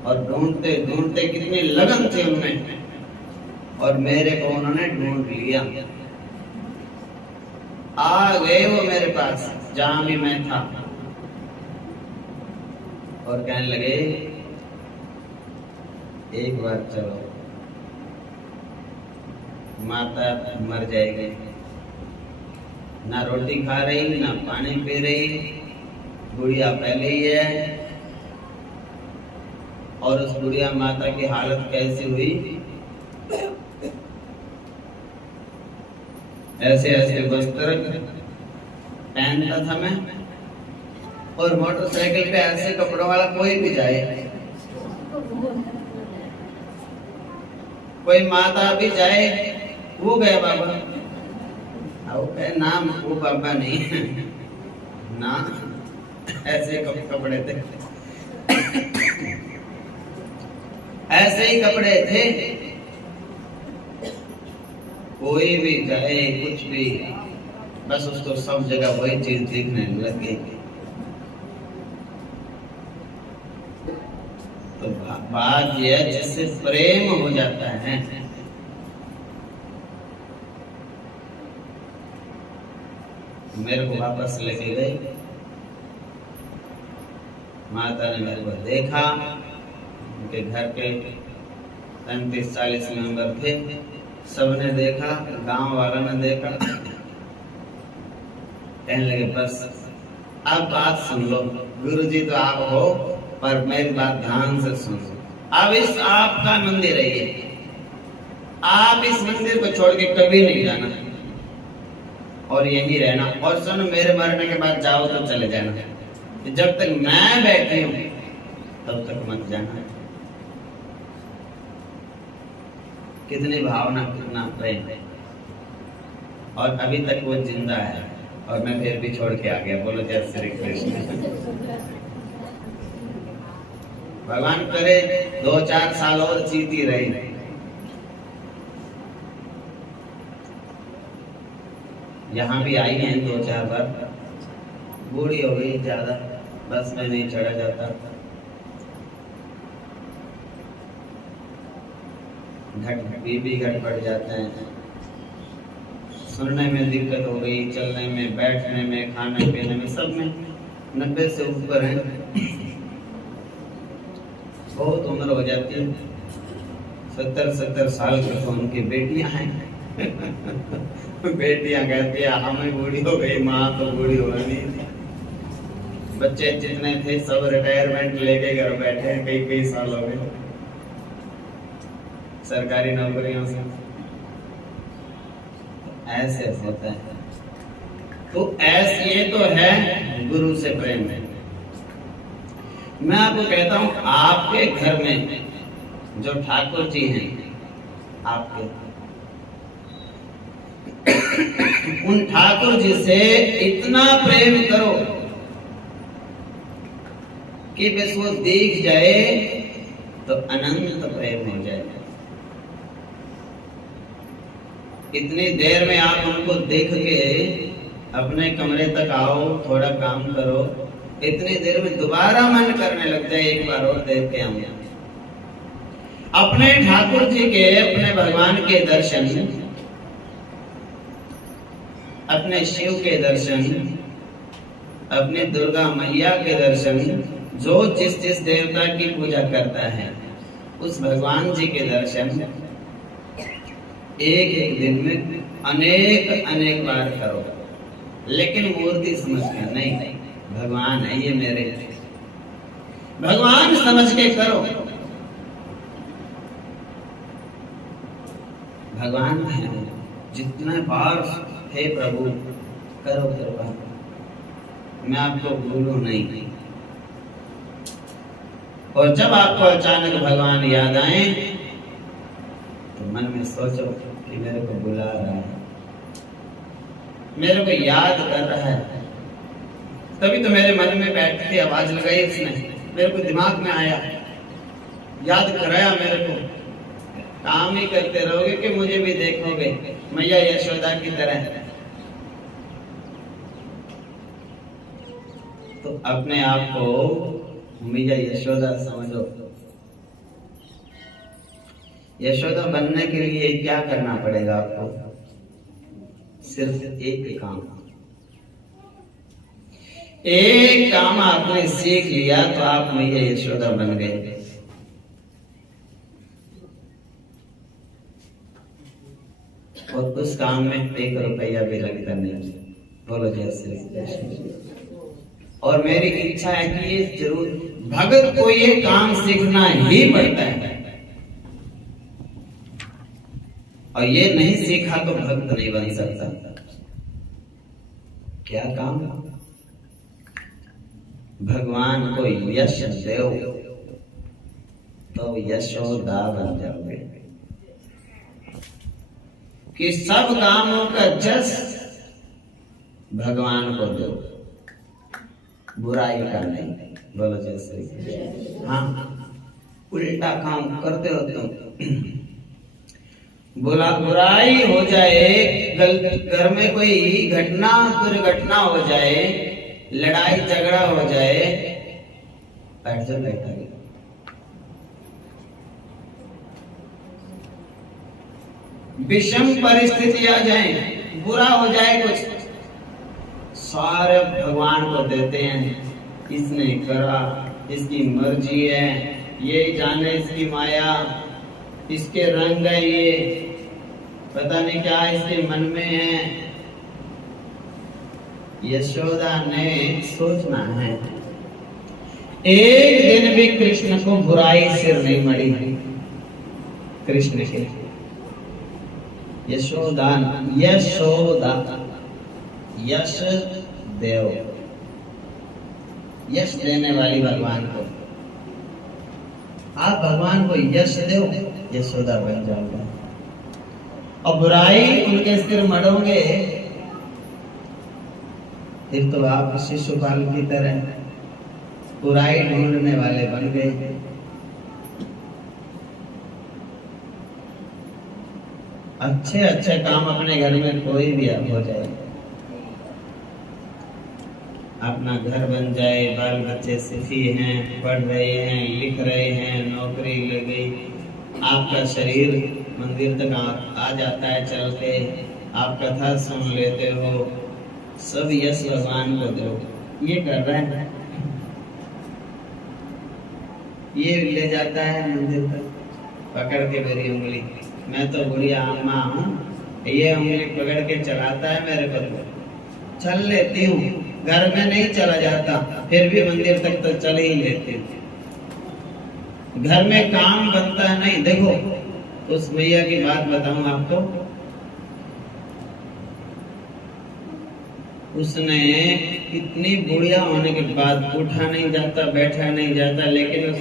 और ढूंढते ढूंढते कितनी लगन थी उनमें, और मेरे को उन्होंने ढूंढ लिया। आ गए वो मेरे पास जहां भी मैं था, और कहने लगे एक बार चलो, माता मर जाएगी, ना रोटी खा रही ना पानी पी रही, बुढ़िया पहले ही है। और उस बुढ़िया माता की हालत कैसी हुई, ऐसे ऐसे वस्त्र पहनता था मैं, और मोटरसाइकिल पे ऐसे कपड़ों वाला कोई भी जाए, कोई माता भी जाए, वो गया बाबा, वो कहे नाम वो बाबा नहीं ना, ऐसे कपड़े थे, ऐसे ही कपड़े थे। कोई भी जाए कुछ भी, बस उसको सब जगह वही चीज दिखने लगे। तो बात यह है जिससे प्रेम हो जाता है, मेरे को वापस लेके गए। माता ने मेरे को देखा, उनके घर के 35-40 मेंबर थे, सबने देखा, गांव वालों ने देखा, कहने लगे बस अब बात सुन लो, गुरुजी तो आप हो पर मेरी बात ध्यान से सुन लो। अब इस आपका मंदिर है ये, आप इस मंदिर को छोड़ के कभी नहीं जाना और यहीं रहना, और सुनो मेरे मरने के बाद जाओ तो चले जाना, जब तक मैं बैठी हूं तब तक मत जाना। कितनी भावना, कितना प्रेम, और अभी तक वो जिंदा है और मैं फिर भी छोड़ के आ गया। बोलो जय श्री कृष्ण। भगवान करे 2-4 साल और जीती रही। यहाँ भी आई हैं 2-4 बार, बूढ़ी हो गई, ज्यादा बस में नहीं चढ़ा जाता, बीपी घट पड़ जाते हैं, सुनने में दिक्कत हो गई, चलने में, बैठने में, खाने पीने में, सब में 90 से ऊपर है, बहुत उम्र हो जाती है। 70-70 साल की तो उनकी बेटियां हैं। बेटियां कहती है हमें बूढ़ी हो गई, माँ तो बूढ़ी हो गई। बच्चे जितने थे सब रिटायरमेंट लेके घर बैठे हैं, कई साल हो गए सरकारी नौकरियों से। ऐसे होता है। तो ऐसे ये तो है गुरु से प्रेम है। मैं आपको कहता हूं, आपके घर में जो ठाकुर जी हैं आपके, उन ठाकुर जी से इतना प्रेम करो कि बस वो देख जाए तो अनंत प्रेम हो जाए। इतनी देर में आप उनको देख के अपने कमरे तक आओ, थोड़ा काम करो, इतनी देर में दोबारा मन करने लग जाए एक बार और देख के आऊं। अपने ठाकुर जी के, अपने भगवान के दर्शन, अपने शिव के दर्शन, अपने दुर्गा मैया के दर्शन, जो जिस देवता की पूजा करता है उस भगवान जी के दर्शन एक दिन में अनेक बार करो, लेकिन मूर्ति समझ के नहीं, भगवान है ये मेरे, भगवान समझ के करो। भगवान है, जितने बार हे प्रभु करो कृपा, मैं आपको भूलूं नहीं। और जब आपको अचानक भगवान याद आए तो मन में सोचो कि मेरे को बुला रहा है, मेरे को याद कर रहा है। तभी तो मेरे मन में बैठ के आवाज लगाई उसने, मेरे को दिमाग में आया, याद कराया मेरे को। काम ही करते रहोगे कि मुझे भी देखोगे मैया यशोदा की तरह? तो अपने आप को मैया यशोदा समझो। यशोदा बनने के लिए क्या करना पड़ेगा आपको? सिर्फ एक काम आपने सीख लिया तो आप मैया यशोदा बन गए। और उस काम में 1 रुपया भी लगता नहीं। बोलो जय श्री कृष्ण। और मेरी इच्छा है कि ये जरूर भगत को ये काम सीखना ही पड़ता है, और ये नहीं सीखा तो भक्त नहीं बन सकता। क्या काम? भगवान को यश दो तो यशोदा बन जाओगे। कि सब कामों का जस भगवान को दो, बुराई का नहीं। बोलो जय श्री कृष्ण। हाँ, उल्टा काम करते हो तुम, बुराई हो जाए, घर में कोई घटना दुर्घटना हो जाए, लड़ाई झगड़ा हो जाए, बैठ जाओ बैठा। विषम परिस्थिति आ जाए, बुरा हो जाए कुछ, सारे भगवान को देते हैं। इसने करा, इसकी मर्जी है, ये जाने इसकी माया, इसके रंग है, ये पता नहीं क्या इसके मन में है। यशोदा ने सोचना है। एक दिन भी कृष्ण को बुराई सिर नहीं मड़ी कृष्ण के। यशोदा यश देव, यश देने वाली भगवान को। आप भगवान को यश दो, यशोदा बन जाओगे। और बुराई उनके सिर मड़ोगे फिर तो आप शिशुपाल की तरह बुराई ढूंढने वाले बन गए। अच्छे अच्छे काम अपने घर में कोई भी हो जाए, अपना घर बन जाए, बाल बच्चे सुखी हैं, पढ़ रहे हैं, लिख रहे हैं, नौकरी लग गई, आपका शरीर मंदिर तक आ जाता है चल के, आप कथा सुन लेते हो, सब यश भगवान को दो। ये कर रहे हैं, ये ले जाता है मंदिर तक पकड़ के मेरी उंगली, मैं तो बुढ़िया अम्मा हूँ, ये उंगली पकड़ के चलाता है मेरे को, चल लेती हूँ, घर में नहीं चला जाता, फिर भी मंदिर तक तो चल ही लेती हूँ। घर में काम बनता है नहीं। देखो उस भैया की बात बताऊं आपको, उसने इतनी बुढ़िया होने के बाद उठा नहीं जाता, बैठा नहीं जाता, लेकिन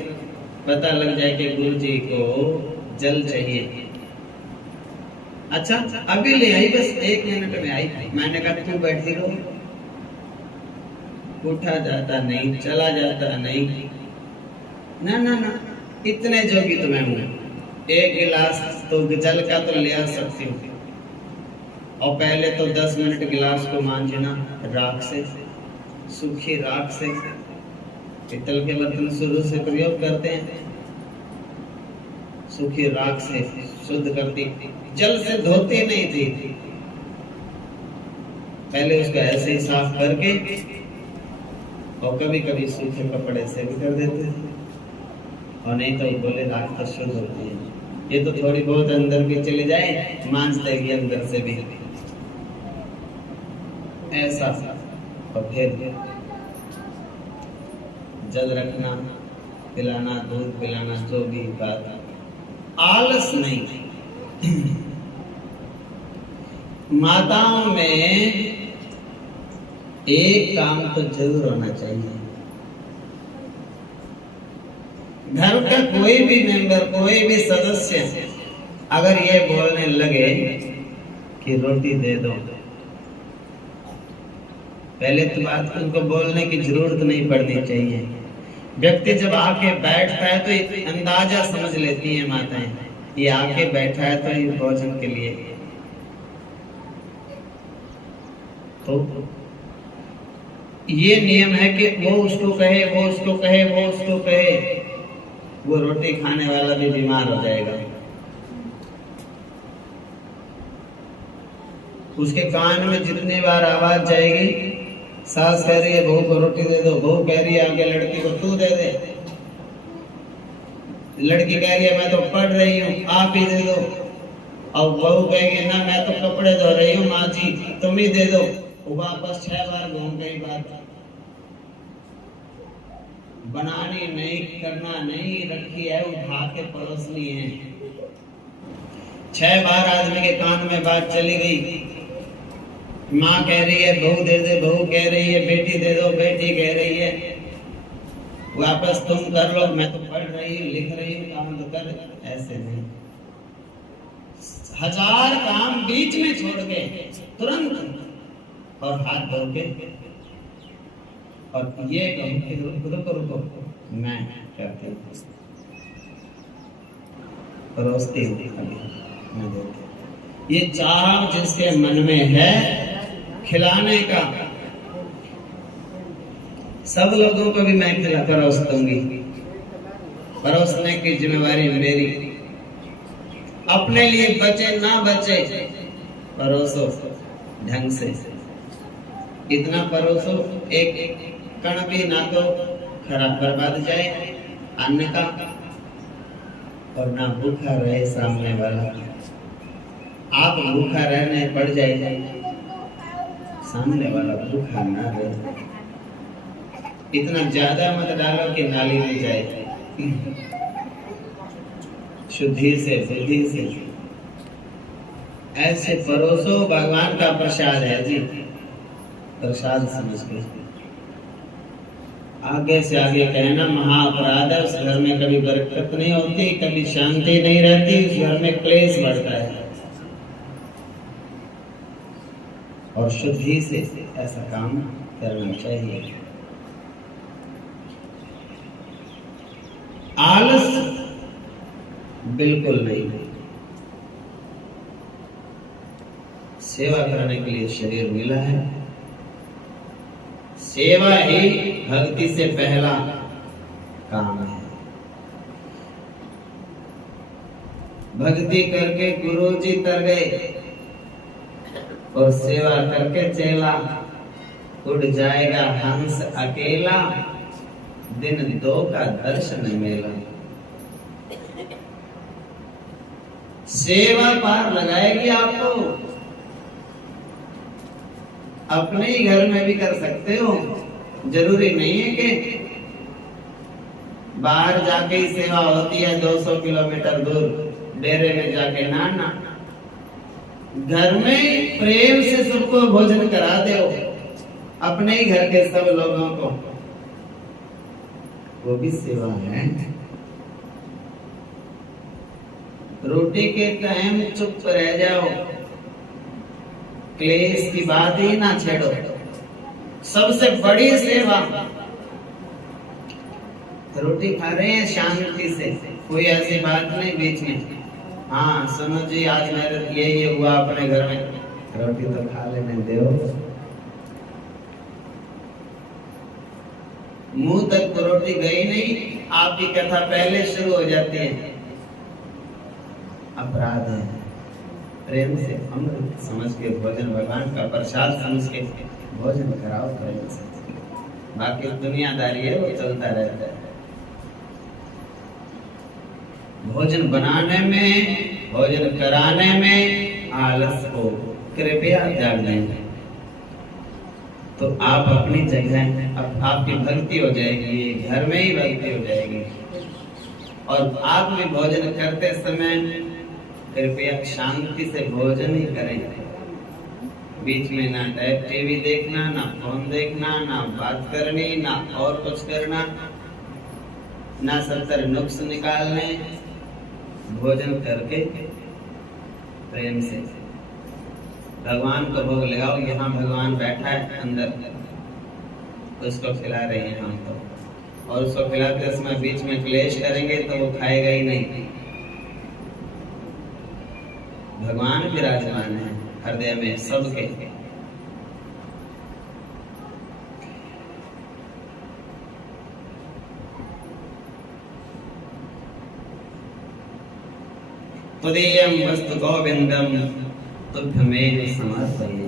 पता लग जाए कि गुरुजी को जल चाहिए। अच्छा अभी ले आई, बस 1 मिनट में आई। मैंने कहा तू बैठी रहो, उठा जाता नहीं, चला जाता नहीं, ना ना ना, इतने जोगी तो मैं हूं, 1 गिलास तो जल का तो ले आ सकती हूँ। और पहले तो 10 मिनट गिलास को मांझना राख से, सूखी राख से। पित्तल के बर्तन शुरू से प्रयोग करते हैं, सूखी राख से शुद्ध करती, जल से धोती नहीं थी, पहले उसको ऐसे ही साफ करके और कभी कभी सूखे कपड़े से भी कर देते थे। और नहीं तो बोले राख तो शुद्ध होती है, ये तो थोड़ी बहुत अंदर भी चले जाए, मांस देगी अंदर से भी, ऐसा। और फिर जल रखना, पिलाना, दूध पिलाना, जो भी बात, आलस नहीं। माताओं में एक काम तो जरूर होना चाहिए, घर का कोई भी मेंबर, कोई भी सदस्य अगर ये बोलने लगे कि रोटी दे दो, पहले तो बात उनको बोलने की जरूरत नहीं पड़नी चाहिए। व्यक्ति जब आके बैठता है तो अंदाजा समझ लेती है माताएं, ये आके बैठा है तो ये भोजन के लिए। तो ये नियम है कि वो उसको कहे, वो उसको कहे, वो उसको कहे, वो रोटी खाने वाला भी बीमार हो जाएगा। उसके कान में जितनी बार आवाज जाएगी, सास कह रही है बहू को रोटी दे दो, बहू कह रही है आगे लड़की को तू दे दे, लड़की कह रही है मैं तो पढ़ रही हूँ आप ही दे दो, और बहू कहेगी ना मैं तो कपड़े धो रही हूँ माँ जी तुम ही दे दो। वापस 6 बार घूम गई बात। बनानी नहीं, करना नहीं, रखी है उठा के परोसनी है। 6 बार आदमी के कान में बात चली गई, माँ कह रही है बहू दे दे, बहू कह रही है बेटी दे दो, बेटी कह रही है वापस तुम कर लो, मैं तो पढ़ रही हूँ, लिख रही हूँ, काम तो कर। ऐसे नहीं, 1000 काम बीच में छोड़ के तुरंत और हाथ धो के और ये कहूं कि रुको रुको मैं करती हूँ, परोसती हूँ, मैं देती। ये चाह जिसके मन में है खिलाने का, सब लोगों को भी मैं खिला परोस दूंगी। परोसने की जिम्मेवारी मेरी। अपने लिए बचे ना बचे, परोसो ढंग से, इतना परोसो एक कण भी ना तो खराब बर्बाद जाए अन्न का, और ना भूखा रहे सामने वाला। आप भूखा रहने पड़ जाए, सामने वाला भूखा ना रहे। इतना ज्यादा मत डालो कि नाली में जाए। शुद्धि से, बुद्धि से ऐसे परोसो, भगवान का प्रसाद है जी, प्रसाद समझ के। आगे से आगे कहना महाअपराध है। उस घर में कभी बरकत नहीं होती, कभी शांति नहीं रहती, उस घर में क्लेश बढ़ता है। और शुद्धि से ऐसा काम करना चाहिए। आलस बिल्कुल नहीं। सेवा करने के लिए शरीर मिला है। सेवा ही भक्ति से पहला काम है। भक्ति करके गुरु जी तर गए और सेवा करके चेला उड़ जाएगा हंस अकेला, दिन दो का दर्शन मेला। सेवा पार लगाएगी आपको। अपने ही घर में भी कर सकते हो, जरूरी नहीं है कि बाहर जाके ही सेवा होती है 200 किलोमीटर दूर डेरे में जाके। ना, घर में प्रेम से सबको भोजन करा दो, अपने ही घर के सब लोगों को, वो भी सेवा है। रोटी के टाइम चुप रह जाओ, क्लेश की बात ही ना छेड़ो, सबसे बड़ी सेवा। रोटी खा रहे हैं शांति से, कोई ऐसी बात नहीं बीच में। हाँ सुनो जी, आज मेरे ये हुआ अपने घर में, रोटी तो खा लेने दो। मुंह तक तो रोटी गई नहीं, आपकी कथा पहले शुरू हो जाती है। अपराध है। प्रेम से अमृत समझ के भोजन, भगवान का प्रसाद समझ के भोजन कराओ प्रेम से। बाकी दुनियादारी है वो चलता रहता है। भोजन बनाने में, भोजन कराने में आलस को कृपया त्याग दें, तो आप अपनी जगह, अब आपकी भक्ति हो जाएगी, घर में ही भक्ति हो जाएगी। और आप भी भोजन करते समय कृपया शांति से भोजन ही करें। बीच में ना टीवी देखना, ना फोन देखना, ना बात करनी, ना और कुछ करना, ना 70 नुक्स निकालने। भोजन करके प्रेम से भगवान को भोग लगाओ। यहाँ भगवान बैठा है अंदर, उसको खिला रहे हैं हम तो, और उसको खिलाते समय बीच में क्लेश करेंगे तो वो खाएगा ही नहीं। भगवान विराजमान है हृदय में सबके। तुदीयं वस्तु गोविंदम तुभ्यमेव समर्पये।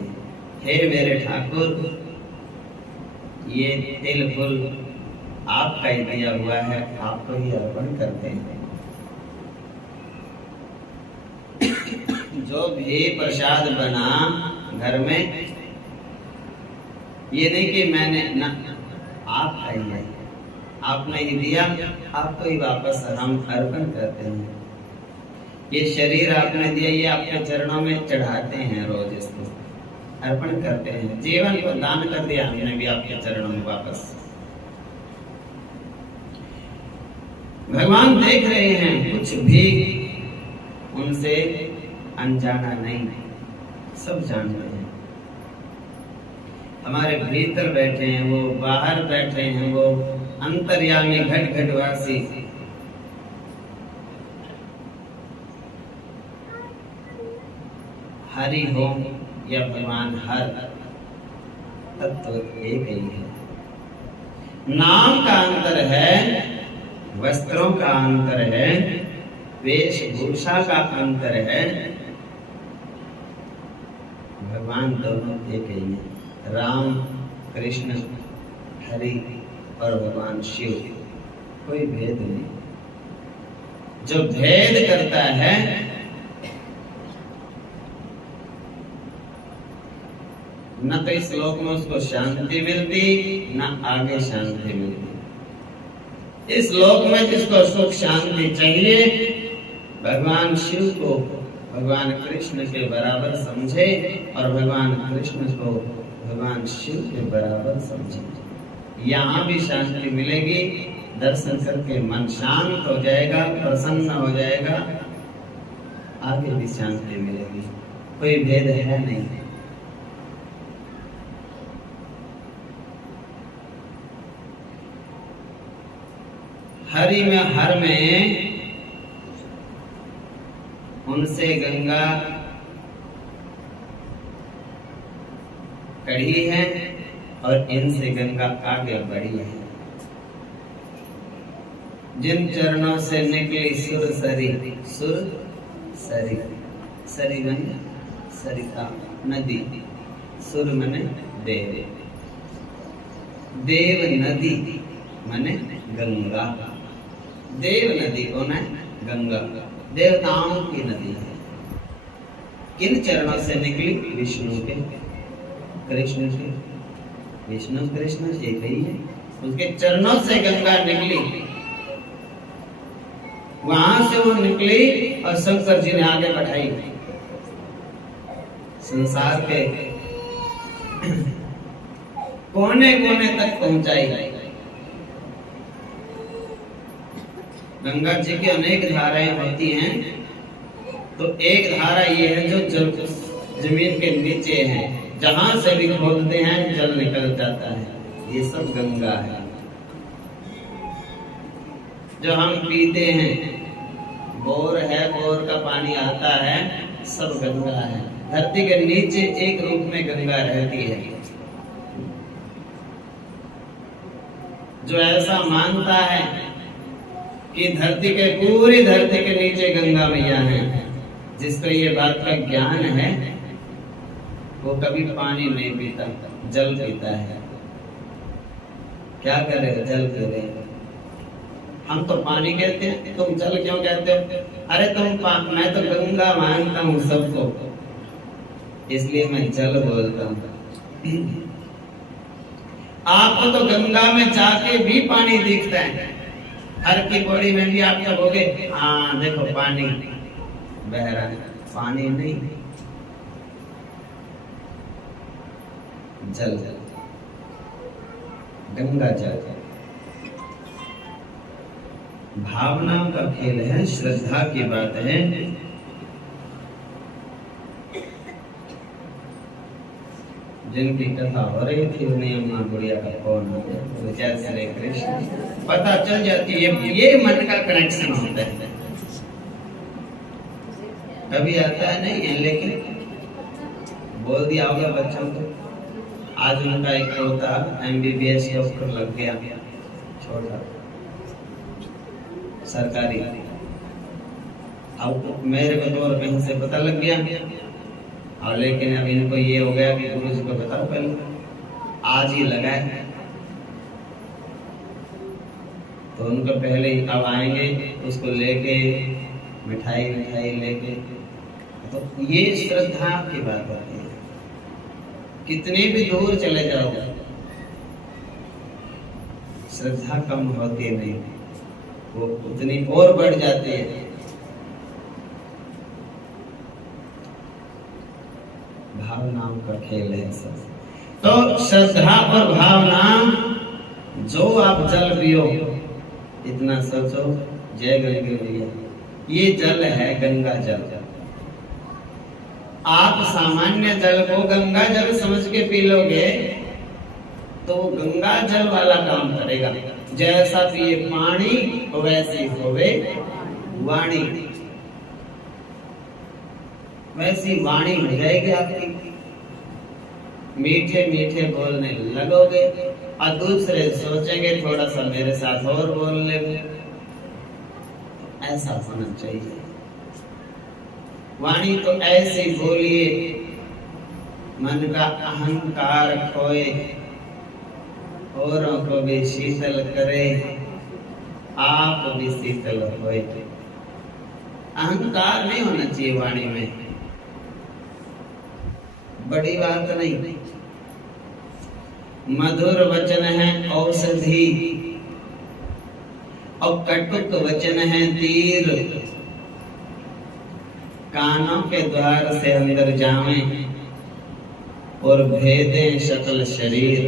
हे मेरे ठाकुर, ये तिल फूल आपका ही दिया हुआ है, आपको ही अर्पण करते हैं। जो भी प्रसाद बना घर में, ये नहीं कि मैंने ना, आप खाइए, आपने ही दिया, आपको ही वापस हम अर्पण करते हैं। ये शरीर आपने दिया, ये आपके चरणों में चढ़ाते हैं, रोज इसको अर्पण करते हैं। जीवन को दान कर दिया हमने भी आपके चरणों में वापस। भगवान देख रहे हैं, कुछ भी उनसे अनजाना नहीं, सब जानते हैं। हमारे भीतर बैठे हैं वो, बाहर बैठे हैं वो, अंतर्यामी घट घटवासी। हरि हो या भगवान हर, तत्व एक ही है। नाम का अंतर है, वस्त्रों का अंतर है, वेशभूषा का अंतर है, भगवान दोनों एक ही है। राम कृष्ण हरि और भगवान शिव, कोई भेद नहीं। जो भेद करता है न तो इस लोक में उसको शांति मिलती, न आगे शांति मिलती। इस लोक में जिसको सुख शांति चाहिए, भगवान शिव को भगवान कृष्ण के बराबर समझे और भगवान कृष्ण को भगवान शिव के बराबर समझे। यहाँ भी शांति मिलेगी, दर्शन करके मन शांत हो जाएगा, प्रसन्न हो जाएगा, आगे भी शांति मिलेगी। कोई भेद है नहीं। हरि में हर में उनसे गंगा कड़ी है और इनसे गंगा आगे बढ़ी है। जिन चरणों से निकली सुर सरी, सुर सरी, सरी मने सरिता नदी, सुर मने देव, देव नदी मने गंगा। देव नदी कौन है? गंगा, देवताओं की नदी है। किन चरणों से निकली? विष्णु के, कृष्ण के, विष्णु कृष्ण एक ही है, उसके चरणों से गंगा निकली। वहां से वो निकली और शंकर जी ने आगे बढ़ाई, संसार के कोने कोने तक पहुंचाई। गंगा जी की अनेक धाराएं होती हैं, तो एक धारा ये है जो जल जमीन के नीचे है, जहां से भी खोदते हैं जल निकल जाता है, ये सब गंगा है। जो हम पीते हैं, बोर है, बोर का पानी आता है, सब गंगा है। धरती के नीचे एक रूप में गंगा रहती है। जो ऐसा मानता है कि धरती के पूरी धरती के नीचे गंगा मैया है, जिसको ये बात का ज्ञान है, वो कभी पानी नहीं पीता, जल पीता है। क्या करे? जल पी रहे। हम तो पानी कहते हैं, तुम जल क्यों कहते हो? अरे मैं तो गंगा मानता हूँ सबको, इसलिए मैं जल बोलता हूँ। आपको तो गंगा में जाके भी पानी दिखता है। हर की बॉडी में भी आप कहोगे, हाँ देखो पानी बह रहा है, पानी नहीं, जल, गंगा जल। भावनाओं का खेल है, श्रद्धा की बात है। जिनकी कथा हो रही थी उन्हें अम्मा गुड़िया का फोन आ गया, जय श्री कृष्ण, पता चल जाती है। ये मन का कनेक्शन होता है, कभी आता है नहीं है, लेकिन बोल दिया होगा बच्चों को। आज उनका एक पोता MBBS डॉक्टर लग गया, छोटा सरकारी। अब मेरे को 2 रुपए से पता लग गया, और लेकिन अब इनको ये हो गया कि गुरु जी को बताओ पहले, आज ही लगा है। तो उनको पहले ही अब आएंगे, उसको लेके मिठाई लेके, तो ये श्रद्धा की बात होती है। कितने भी दूर चले जाओ, श्रद्धा कम होती नहीं, वो उतनी और बढ़ जाती है। भावनाओं का खेल है सब। तो श्रद्धा और भावना, जो आप जल पियो, इतना सोचो, जय गंगे मैया, ये जल है गंगा जल। आप सामान्य जल को गंगा जल समझ के पी लोगे तो गंगा जल वाला काम करेगा। जैसा पिए पानी वैसी होवे वाणी, वैसी वाणी हो जाएगी आपकी। मीठे मीठे बोलने लगोगे और दूसरे सोचेंगे थोड़ा सा मेरे साथ और बोल ले। ऐसा होना चाहिए। वाणी तो ऐसे बोलिए मन का अहंकार खोए, औरों को भी शीतल करे, आप भी शीतल होए। अहंकार नहीं होना चाहिए वाणी में, बड़ी बात नहीं। मधुर वचन है औषधि और कटुक वचन है तीर। कानों के द्वार से अंदर जावें और भेदें सकल शरीर।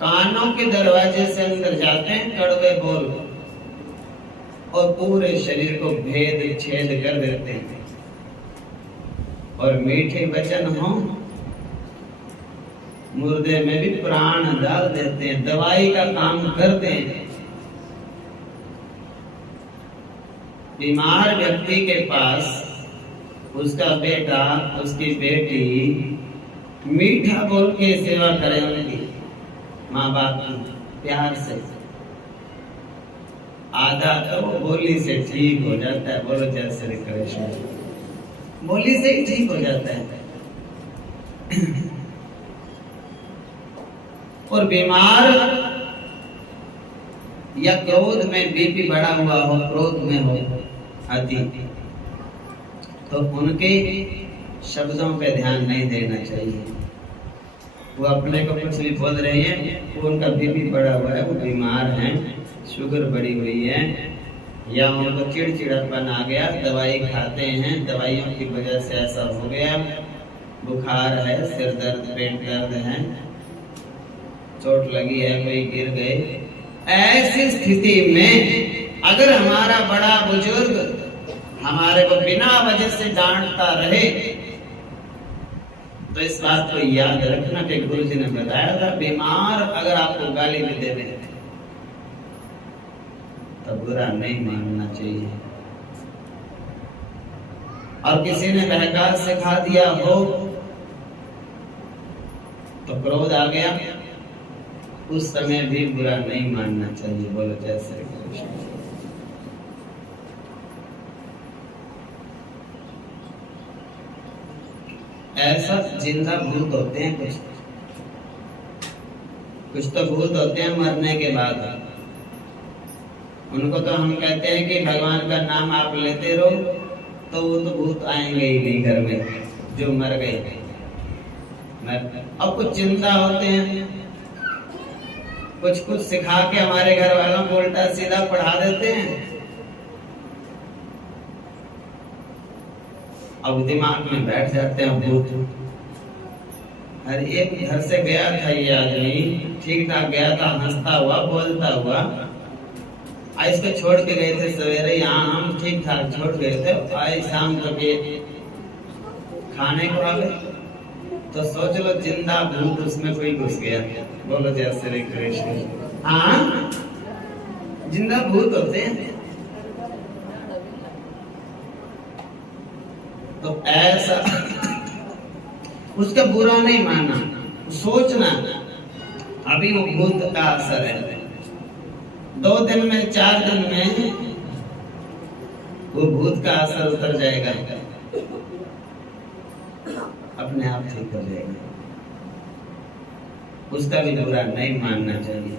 कानों के दरवाजे से अंदर जाते हैं कड़वे बोल और पूरे शरीर को भेद छेद कर देते हैं। और मीठे वचन हो, मुर्दे में भी प्राण डाल देते हैं, दवाई का काम करते हैं। बीमार व्यक्ति के पास उसका बेटा उसकी बेटी मीठा बोल के सेवा करे, उनकी माँ बाप की प्यार से, आधा तो वो बोली से ठीक हो जाता है। बोलो जय श्री कृष्ण। बोली से ही ठीक हो जाता है। और बीमार या क्रोध में बीपी बढ़ा हुआ हो, क्रोध में हो अति, तो उनके शब्दों पे ध्यान नहीं देना चाहिए। वो अपने को कुछ भी बोल रहे हैं, वो उनका बीपी बढ़ा हुआ है, वो बीमार हैं, शुगर बढ़ी हुई है, या उनको चिड़चिड़ापन आ गया, दवाई खाते हैं, दवाइयों की वजह से ऐसा हो गया, बुखार है, सिर दर्द, पेट दर्द है, चोट लगी है, कोई गिर गए। ऐसी स्थिति में अगर हमारा बड़ा बुजुर्ग हमारे को बिना वजह से डांटता रहे, तो इस बात को याद रखना कि गुरु जी ने बताया था, बीमार अगर आपको गाली भी दे दे तो बुरा नहीं मानना चाहिए। और किसी ने बहका सिखा दिया हो तो क्रोध आ गया, उस समय भी बुरा नहीं मानना चाहिए। बोलो जय श्री कृष्ण। ऐसा जिंदा भूत होते हैं, कुछ तो भूत होते हैं मरने के बाद। उनको तो हम कहते हैं कि भगवान का नाम आप लेते रहो, तो वो तो भूत आएंगे ही नहीं घर में, जो मर गए। अब कुछ चिंता होते हैं, कुछ सिखा के हमारे घर वालों को उल्टा सीधा पढ़ा देते हैं। अब दिमाग में बैठ जाते हैं भूत। हर एक घर से गया था ये आदमी, ठीक ठाक गया था, हंसता हुआ बोलता हुआ, इसको छोड़ के गए थे सवेरे, यहाँ हम ठीक ठाक छोड़ गए थे, आए शाम को खाने को आ गए, तो सोच लो जिंदा भूत उसमें कोई घुस गया। बोलो जय श्री कृष्ण। हाँ, जिंदा भूत होते हैं। तो ऐसा उसका बुरा नहीं मानना, सोचना अभी वो भूत का असर है, 2 दिन में 4 दिन में वो भूत का असर उतर जाएगा, अपने आप ठीक हो जाएगा। उसका भी बुरा नहीं मानना चाहिए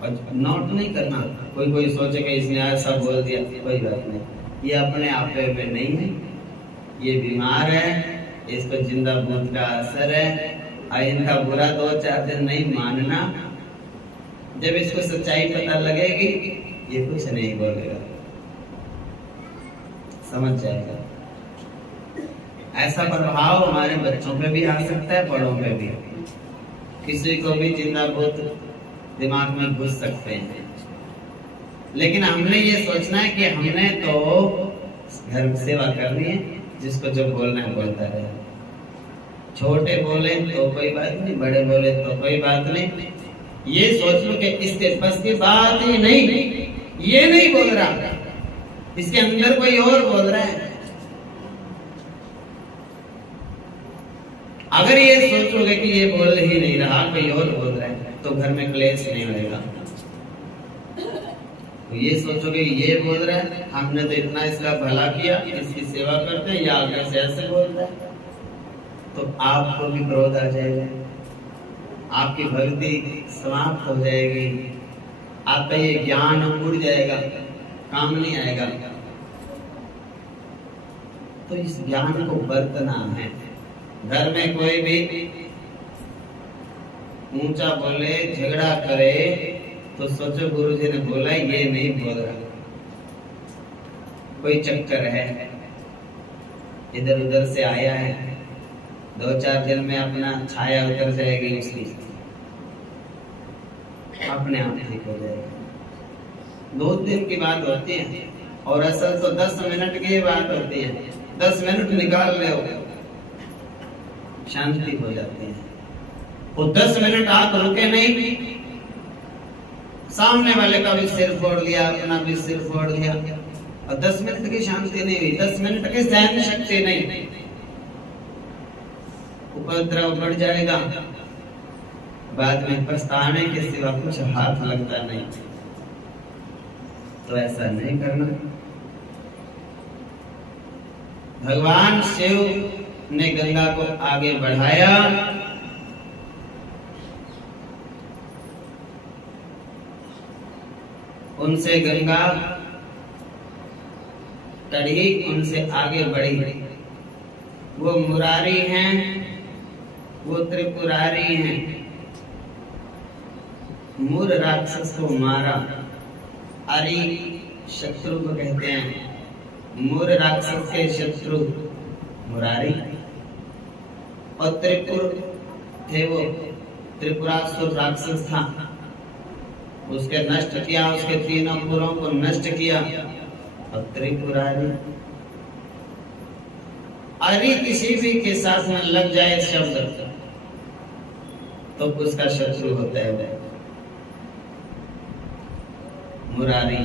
और नोट नहीं करना। कोई सोचे कि इसने ऐसा बोल दिया, कोई बात नहीं, ये अपने आप पे नहीं है, ये बीमार है, इसको जिंदा भूत का असर है। और इनका बुरा 2-4 दिन नहीं मानना, जब इसको सच्चाई पता लगेगी ये कुछ नहीं बोलेगा, समझ जाएगा। ऐसा प्रभाव हमारे बच्चों पे भी आ सकता है, बड़ों पे भी, किसी को भी जिंदा भूत दिमाग में घुस सकते हैं। लेकिन हमने ये सोचना है कि हमने तो घर सेवा करनी है, जिसको जो बोलना है बोलता रहे। छोटे बोले तो कोई बात नहीं, बड़े बोले तो कोई बात नहीं। ये सोच लो कि इसके बस की बात ही नहीं, ये नहीं बोल रहा, इसके अंदर कोई और बोल रहा है। अगर ये सोचोगे कि ये बोल ही नहीं रहा, कोई और बोल रहा है, तो घर में क्लेश नहीं होगा। तो ये सोचोगे ये बोल रहा है, हमने तो इतना इसका भला किया, इसकी सेवा करते हैं, या आगे से ऐसे बोल रहा है, तो आपको भी क्रोध आ जाएगा, आपकी भक्ति समाप्त हो जाएगी, आपका ये ज्ञान उड़ जाएगा, काम नहीं आएगा। तो इस ज्ञान को बरतना है। घर में कोई भी ऊंचा बोले, झगड़ा करे, तो सोचो गुरु जी ने बोला ये नहीं बोल रहा, कोई चक्कर है, इधर उधर से आया है, 2-4 दिन में अपना छाया उतर जाएगी उसकी, अपने आप ठीक हो जाएगा। 2 दिन की बात होती है और असल तो 10 मिनट की बात होती है। 10 मिनट निकाल ले शांति हो जाती है। वो 10 मिनट आप रुके नहीं, सामने वाले का भी सिर फोड़ दिया, अपना भी सिर फोड़ दिया, और 10 मिनट की शांति नहीं हुई, 10 मिनट की सहन शक्ति नहीं, उपद्रव बढ़ जाएगा, बाद में पछताने के सिवा कुछ हाथ लगता नहीं। तो ऐसा नहीं करना। भगवान शिव ने गंगा को आगे बढ़ाया, उनसे गंगा कढ़ी, उनसे आगे बढ़ी। वो मुरारी हैं, वो त्रिपुरारी हैं। मूर राक्षस को मारा, अरि शत्रु को कहते हैं। मूर राक्षस के शत्रु मुरारी, और त्रिपुर थे, वो त्रिपुरासुर राक्षस था, उसके नष्ट किया, उसके 3 पुरों को नष्ट किया। और त्रिपुरारी, अरि किसी भी के साथ में लग जाए शब्द तो उसका शत्रु होता है। मुरारी,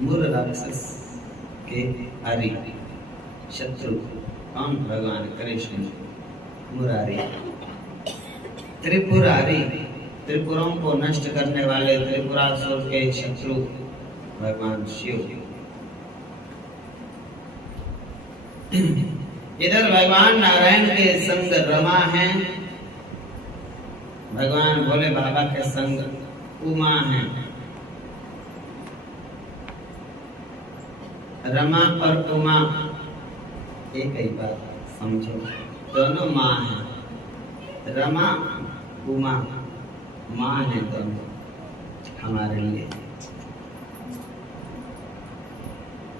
मूर राक्षस के अरि शत्रु कौन? भगवान कृष्ण। मुरारी, त्रिपुरारी, त्रिपुरों को नष्ट करने वाले, त्रिपुरासुर के शत्रु भगवान शिव। इधर भगवान नारायण के संग रमा है, भगवान भोले बाबा के संग उमा है। रमा और उमा एक ही बात समझो, दोनों माँ हैं। रमा उमा माँ है दोनों हमारे लिए।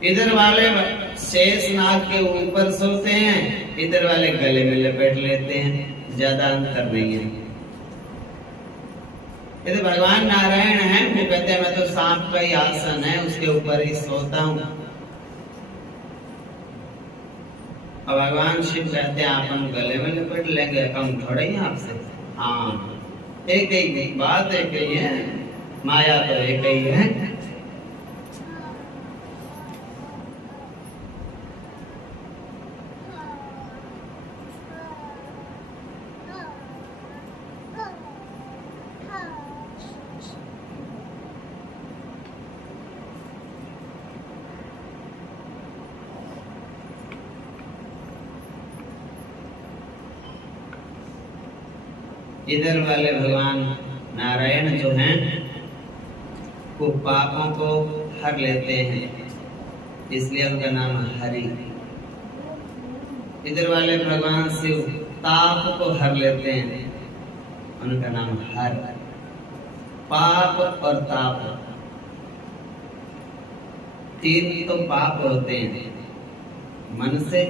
इधर वाले शेषनाग के ऊपर सोते हैं, इधर वाले गले में लपेट लेते हैं, ज्यादा अंतर नहीं है। इधर भगवान नारायण हैं, वो कहते हैं मैं तो सांप का ही आसन है, उसके ऊपर ही सोता हूँ। और भगवान शिव कहते हैं अपन गले में लपेट लेंगे, कम थोड़े ही आपसे। हाँ, एक ही बात एक ही है, माया तो एक ही है। इधर वाले भगवान नारायण जो हैं वो पापों को हर लेते हैं, इसलिए उनका नाम हरि। इधर वाले भगवान शिव ताप को हर लेते हैं, उनका नाम हर। पाप और ताप 3 तो पाप होते हैं। मन से,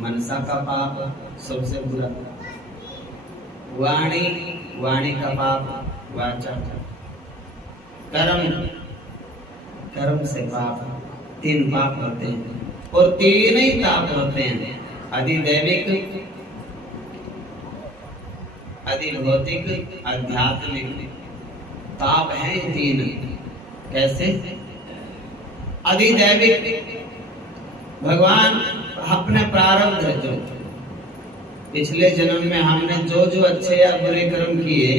मनसा का पाप सबसे बुरा। वाणी, वाणी का पाप, वाचा। कर्म, कर्म से पाप। 3 पाप होते हैं और 3 ही ताप होते हैं, अधिदैविक, अधिभौतिक, आध्यात्मिक। ताप है 3। कैसे? अधिदैविक, भगवान अपने प्रारब्ध जो पिछले जन्म में हमने जो जो अच्छे या बुरे कर्म किए,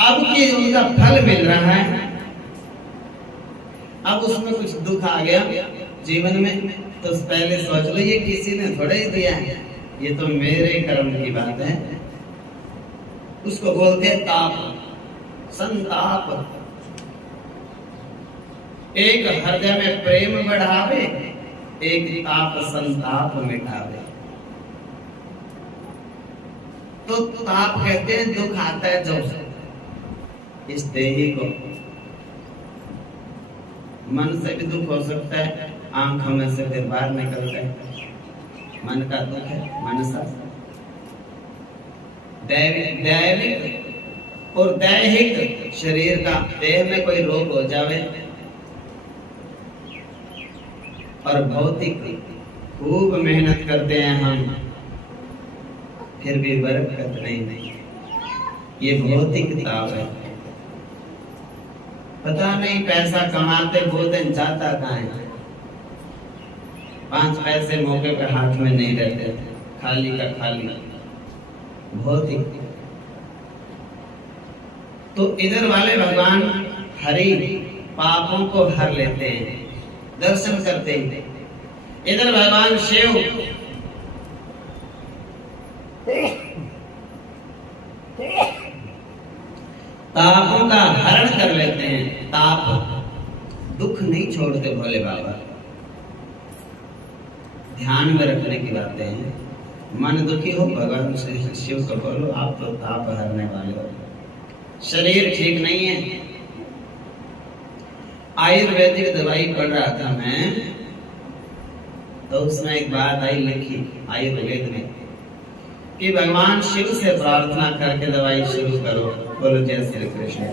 अब की उनका फल मिल रहा है। अब उसमें कुछ दुख आ गया जीवन में, तो पहले सोच लो ये किसी ने थोड़ा ही दिया है, ये तो मेरे कर्म की बात है। उसको बोलते हैं ताप, संताप। एक हृदय में प्रेम बढ़ावे, एक ताप संताप मिटावे। तो ताप कहते हैं दुख आता है जो इस देही को, मन से भी दुख हो सकता है, आंखों में से फिर बाहर निकलता है, मन का दुख है, मनसा। दैविक और दैहिक शरीर का, देह में कोई रोग हो जावे, और भौतिक खूब मेहनत करते हैं हम, फिर भी बरकत नहीं, ये भौतिक ताप है। पता नहीं पैसा कमाते वो दिन जाता कहाँ है, 5 पैसे मौके पे हाथ में नहीं रहते थे, खाली का खाली, भौतिक। तो इधर वाले भगवान हरि पापों को हर लेते हैं, दर्शन करते हैं। इधर भगवान शिव तापों का हरण कर लेते हैं। ताप, दुख नहीं छोड़ते भोले बाबा। ध्यान में रखने की बातें हैं। मन दुखी हो, भगवान से शिव को बोलो आप तो ताप हरने वाले हो। शरीर ठीक नहीं है, आयुर्वेदिक दवाई पढ़ रहा था मैं, तो उसमें एक बात आई लिखी आयुर्वेद में कि भगवान शिव से प्रार्थना करके दवाई शुरू करो। बोलो जय श्री कृष्ण।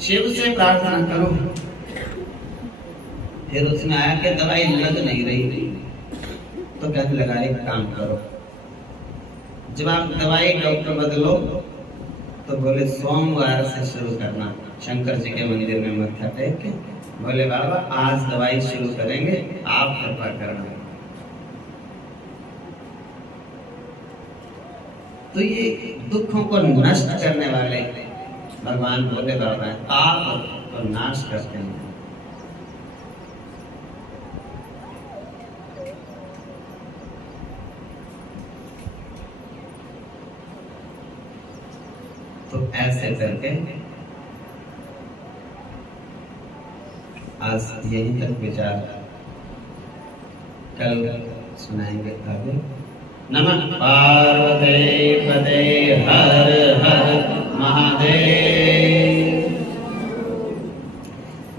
शिव से प्रार्थना करो। फिर उसमें आया कि दवाई लग नहीं रही, तो कहने लगा एक काम करो, जब आप दवाई डॉक्टर बदलो तो बोले सोमवार से शुरू करना। शंकर जी के मंदिर में मत्था टेक के बोले बाबा आज दवाई शुरू करेंगे, आप कृपा करना। तो ये दुखों को नष्ट करने वाले भगवान भोले बाबा हैं, ताप को नाश करते हैं। तो ऐसे करके आज यही तक विचार, कल सुनाएंगे आगे। नमः पार्वती पते हर हर महादेव।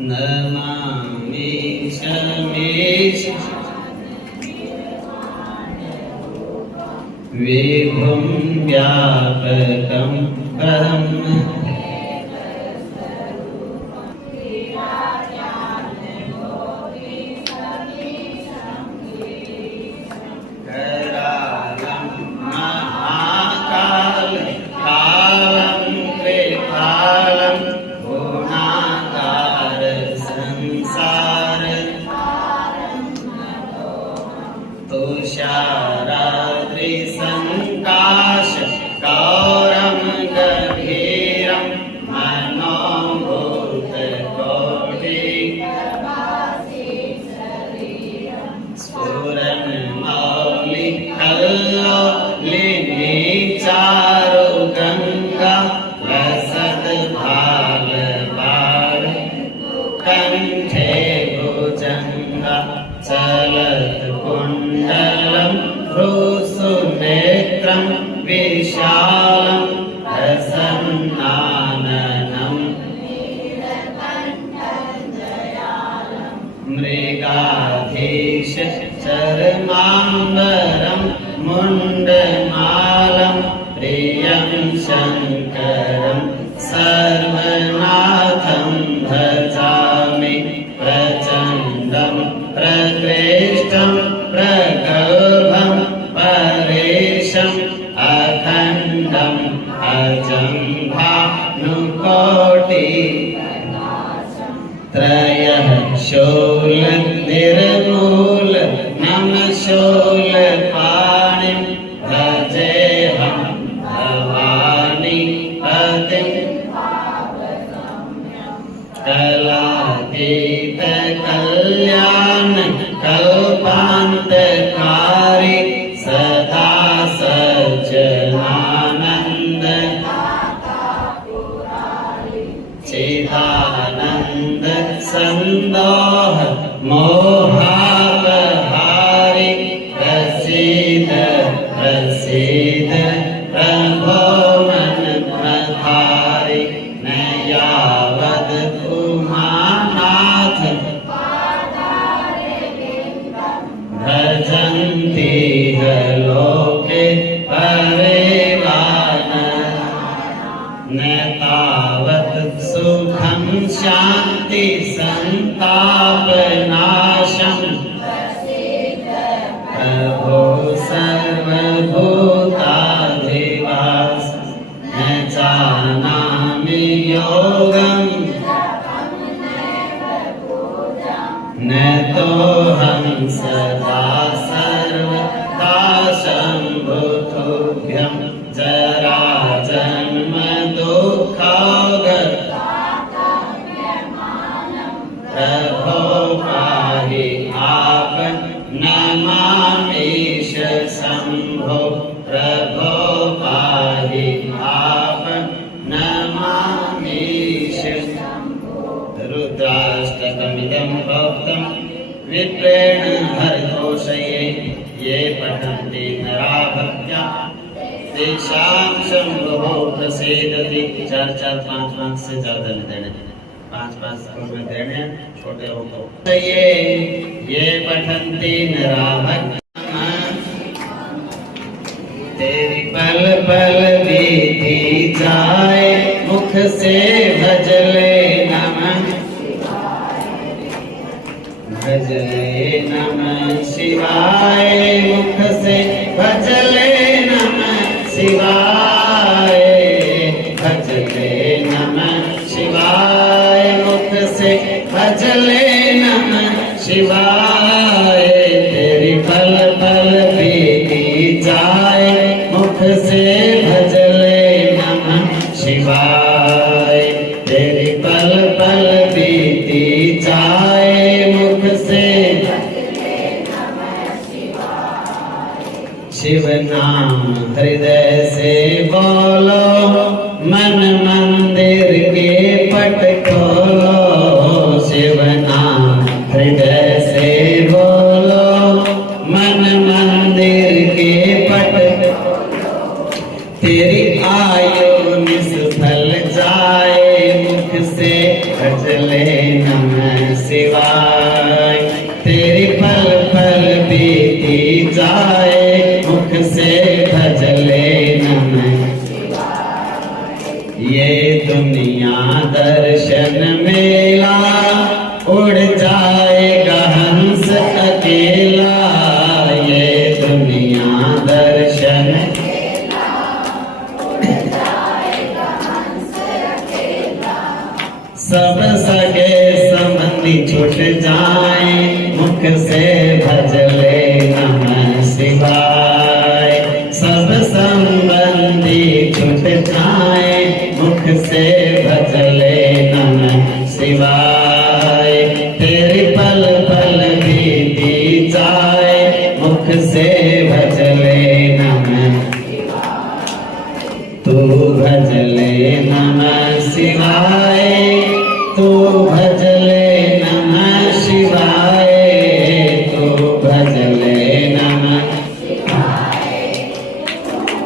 नमामि शमीश विभुं व्यापकं ब्रह्म चरमाम्बरं मुण्डमालं प्रियं शङ्करं सर्वनाथं भजामि। प्रचण्डं प्रकृष्टं प्रगल्भं परेशम् अखण्डम् अजं भानुकोटि त्रयः शूल निर्मूल नम शूलपाणिं भजेऽहं भवानी पतिं। कलातीत कल्याण सदानंद संदोह मोहापहारी प्रसीद प्रसीद प्रभो मन प्रधारी न यावद उमानाथ भजन्ति लोके परिवान न तावत् सुखं शांति संताप नाशं प्रभो सर्वभूताधिवास न जानामि योगं न तोऽहं सदा सर्वदा शम्भुतुभ्यं जरा जन्म दुःखौघ प्रभो पाहि आप नमामीश शम्भो प्रभो पाहि आप नमामीश रुद्राष्टकमिदं प्रोक्तं विप्रेण हरितोषये ये पठन्ति नरा भक्त्या तेषां शम्भुः प्रसीदति। 4-4-5 से ज्यादा नहीं देने, 5-5 में देने, छोटे हो तो ये पठन्ति नरा भक्त्या तेरी पल पल बीती जाए मुख से भजले नमः भजले नमः शिवाय मुख से भजले नमः शिवाय भजले नमः शिवाय मुख से भजले नमः शिवाय तेरी पल पल बीती जाए मुख से भजले नमः शिवाय तेरी पल पल बीती जाए मुख से शिव नाम हृदय से बोलो मन मंदिर के पट खोलो शिव नाम हृदय से बोलो मन मंदिर के पट तेरी आयु निष्फल जाए मुख से भजले नमः शिवाय तेरी पल पल बीती जाए मुख से भजले नमः ये दुनिया दर्शन मेला उड़ जाएगा हंस अकेला ये दुनिया दर्शन सब सगे संबंधी छूट जाए मुख से भजले नमः शिवाय सब संबंधी छूट जाए मुख से भजले नमः शिवाय तेरी पल पल बीती जाए मुख से भजले नमः तू भजले नमः शिवाय तू भजले नमः शिवाय तू भजले नमः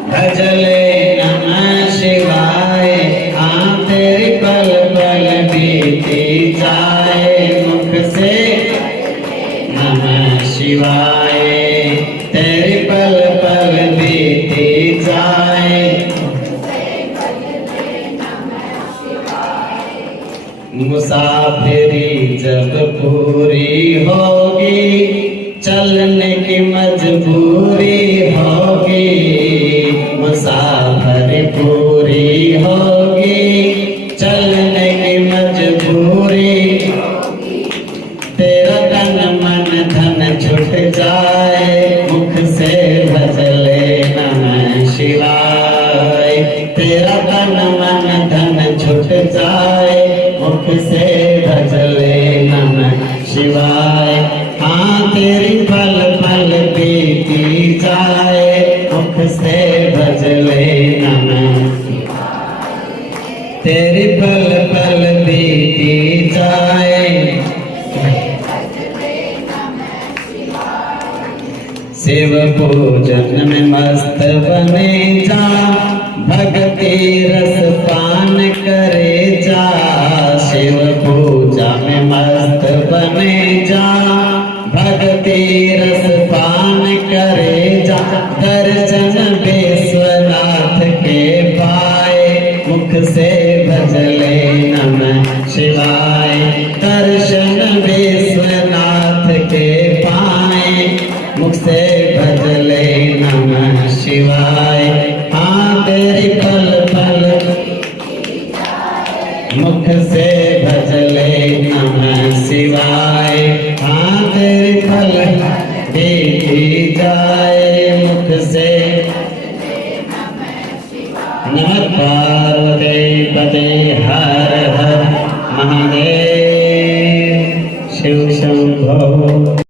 भजले नमः शिवाय हाँ तेरी पल पल बीती जाए मुख से नमः शिवाय तेरी पल पल बीती जाए मुसाफिरी जब पूरी होगी चलने की मजबूरी होगी मुसाफिरी पूरी होगी चलने की मजबूरी तेरा तन मन धन छूट जाए मुख से भजले नमः शिवाय तेरा तन मन धन छूट जाए मुख से भजले नमः शिवाय हाँ तेरी पल पल बीती जाए मुख से भजले नमः तेरी पल पल बीती शिव पूजन में मस्त बने जा, भक्ति रस पान करे जा। शिव पूजा में मस्त बने जा, भक्ति रस पान करे जा। दर्शन विश्वनाथ के पाए, मुख से भजले नमः शिवाय। दर्शन विश्वनाथ के पाए, मुख से भजले नमः शिवाय। हाँ तेरी पल पल मुख से भजले नमः शिवाय। हाँ तेरी पल देखी जाए, मुख से नमः पार्वती पते हर हर महादेव शिव शंभो।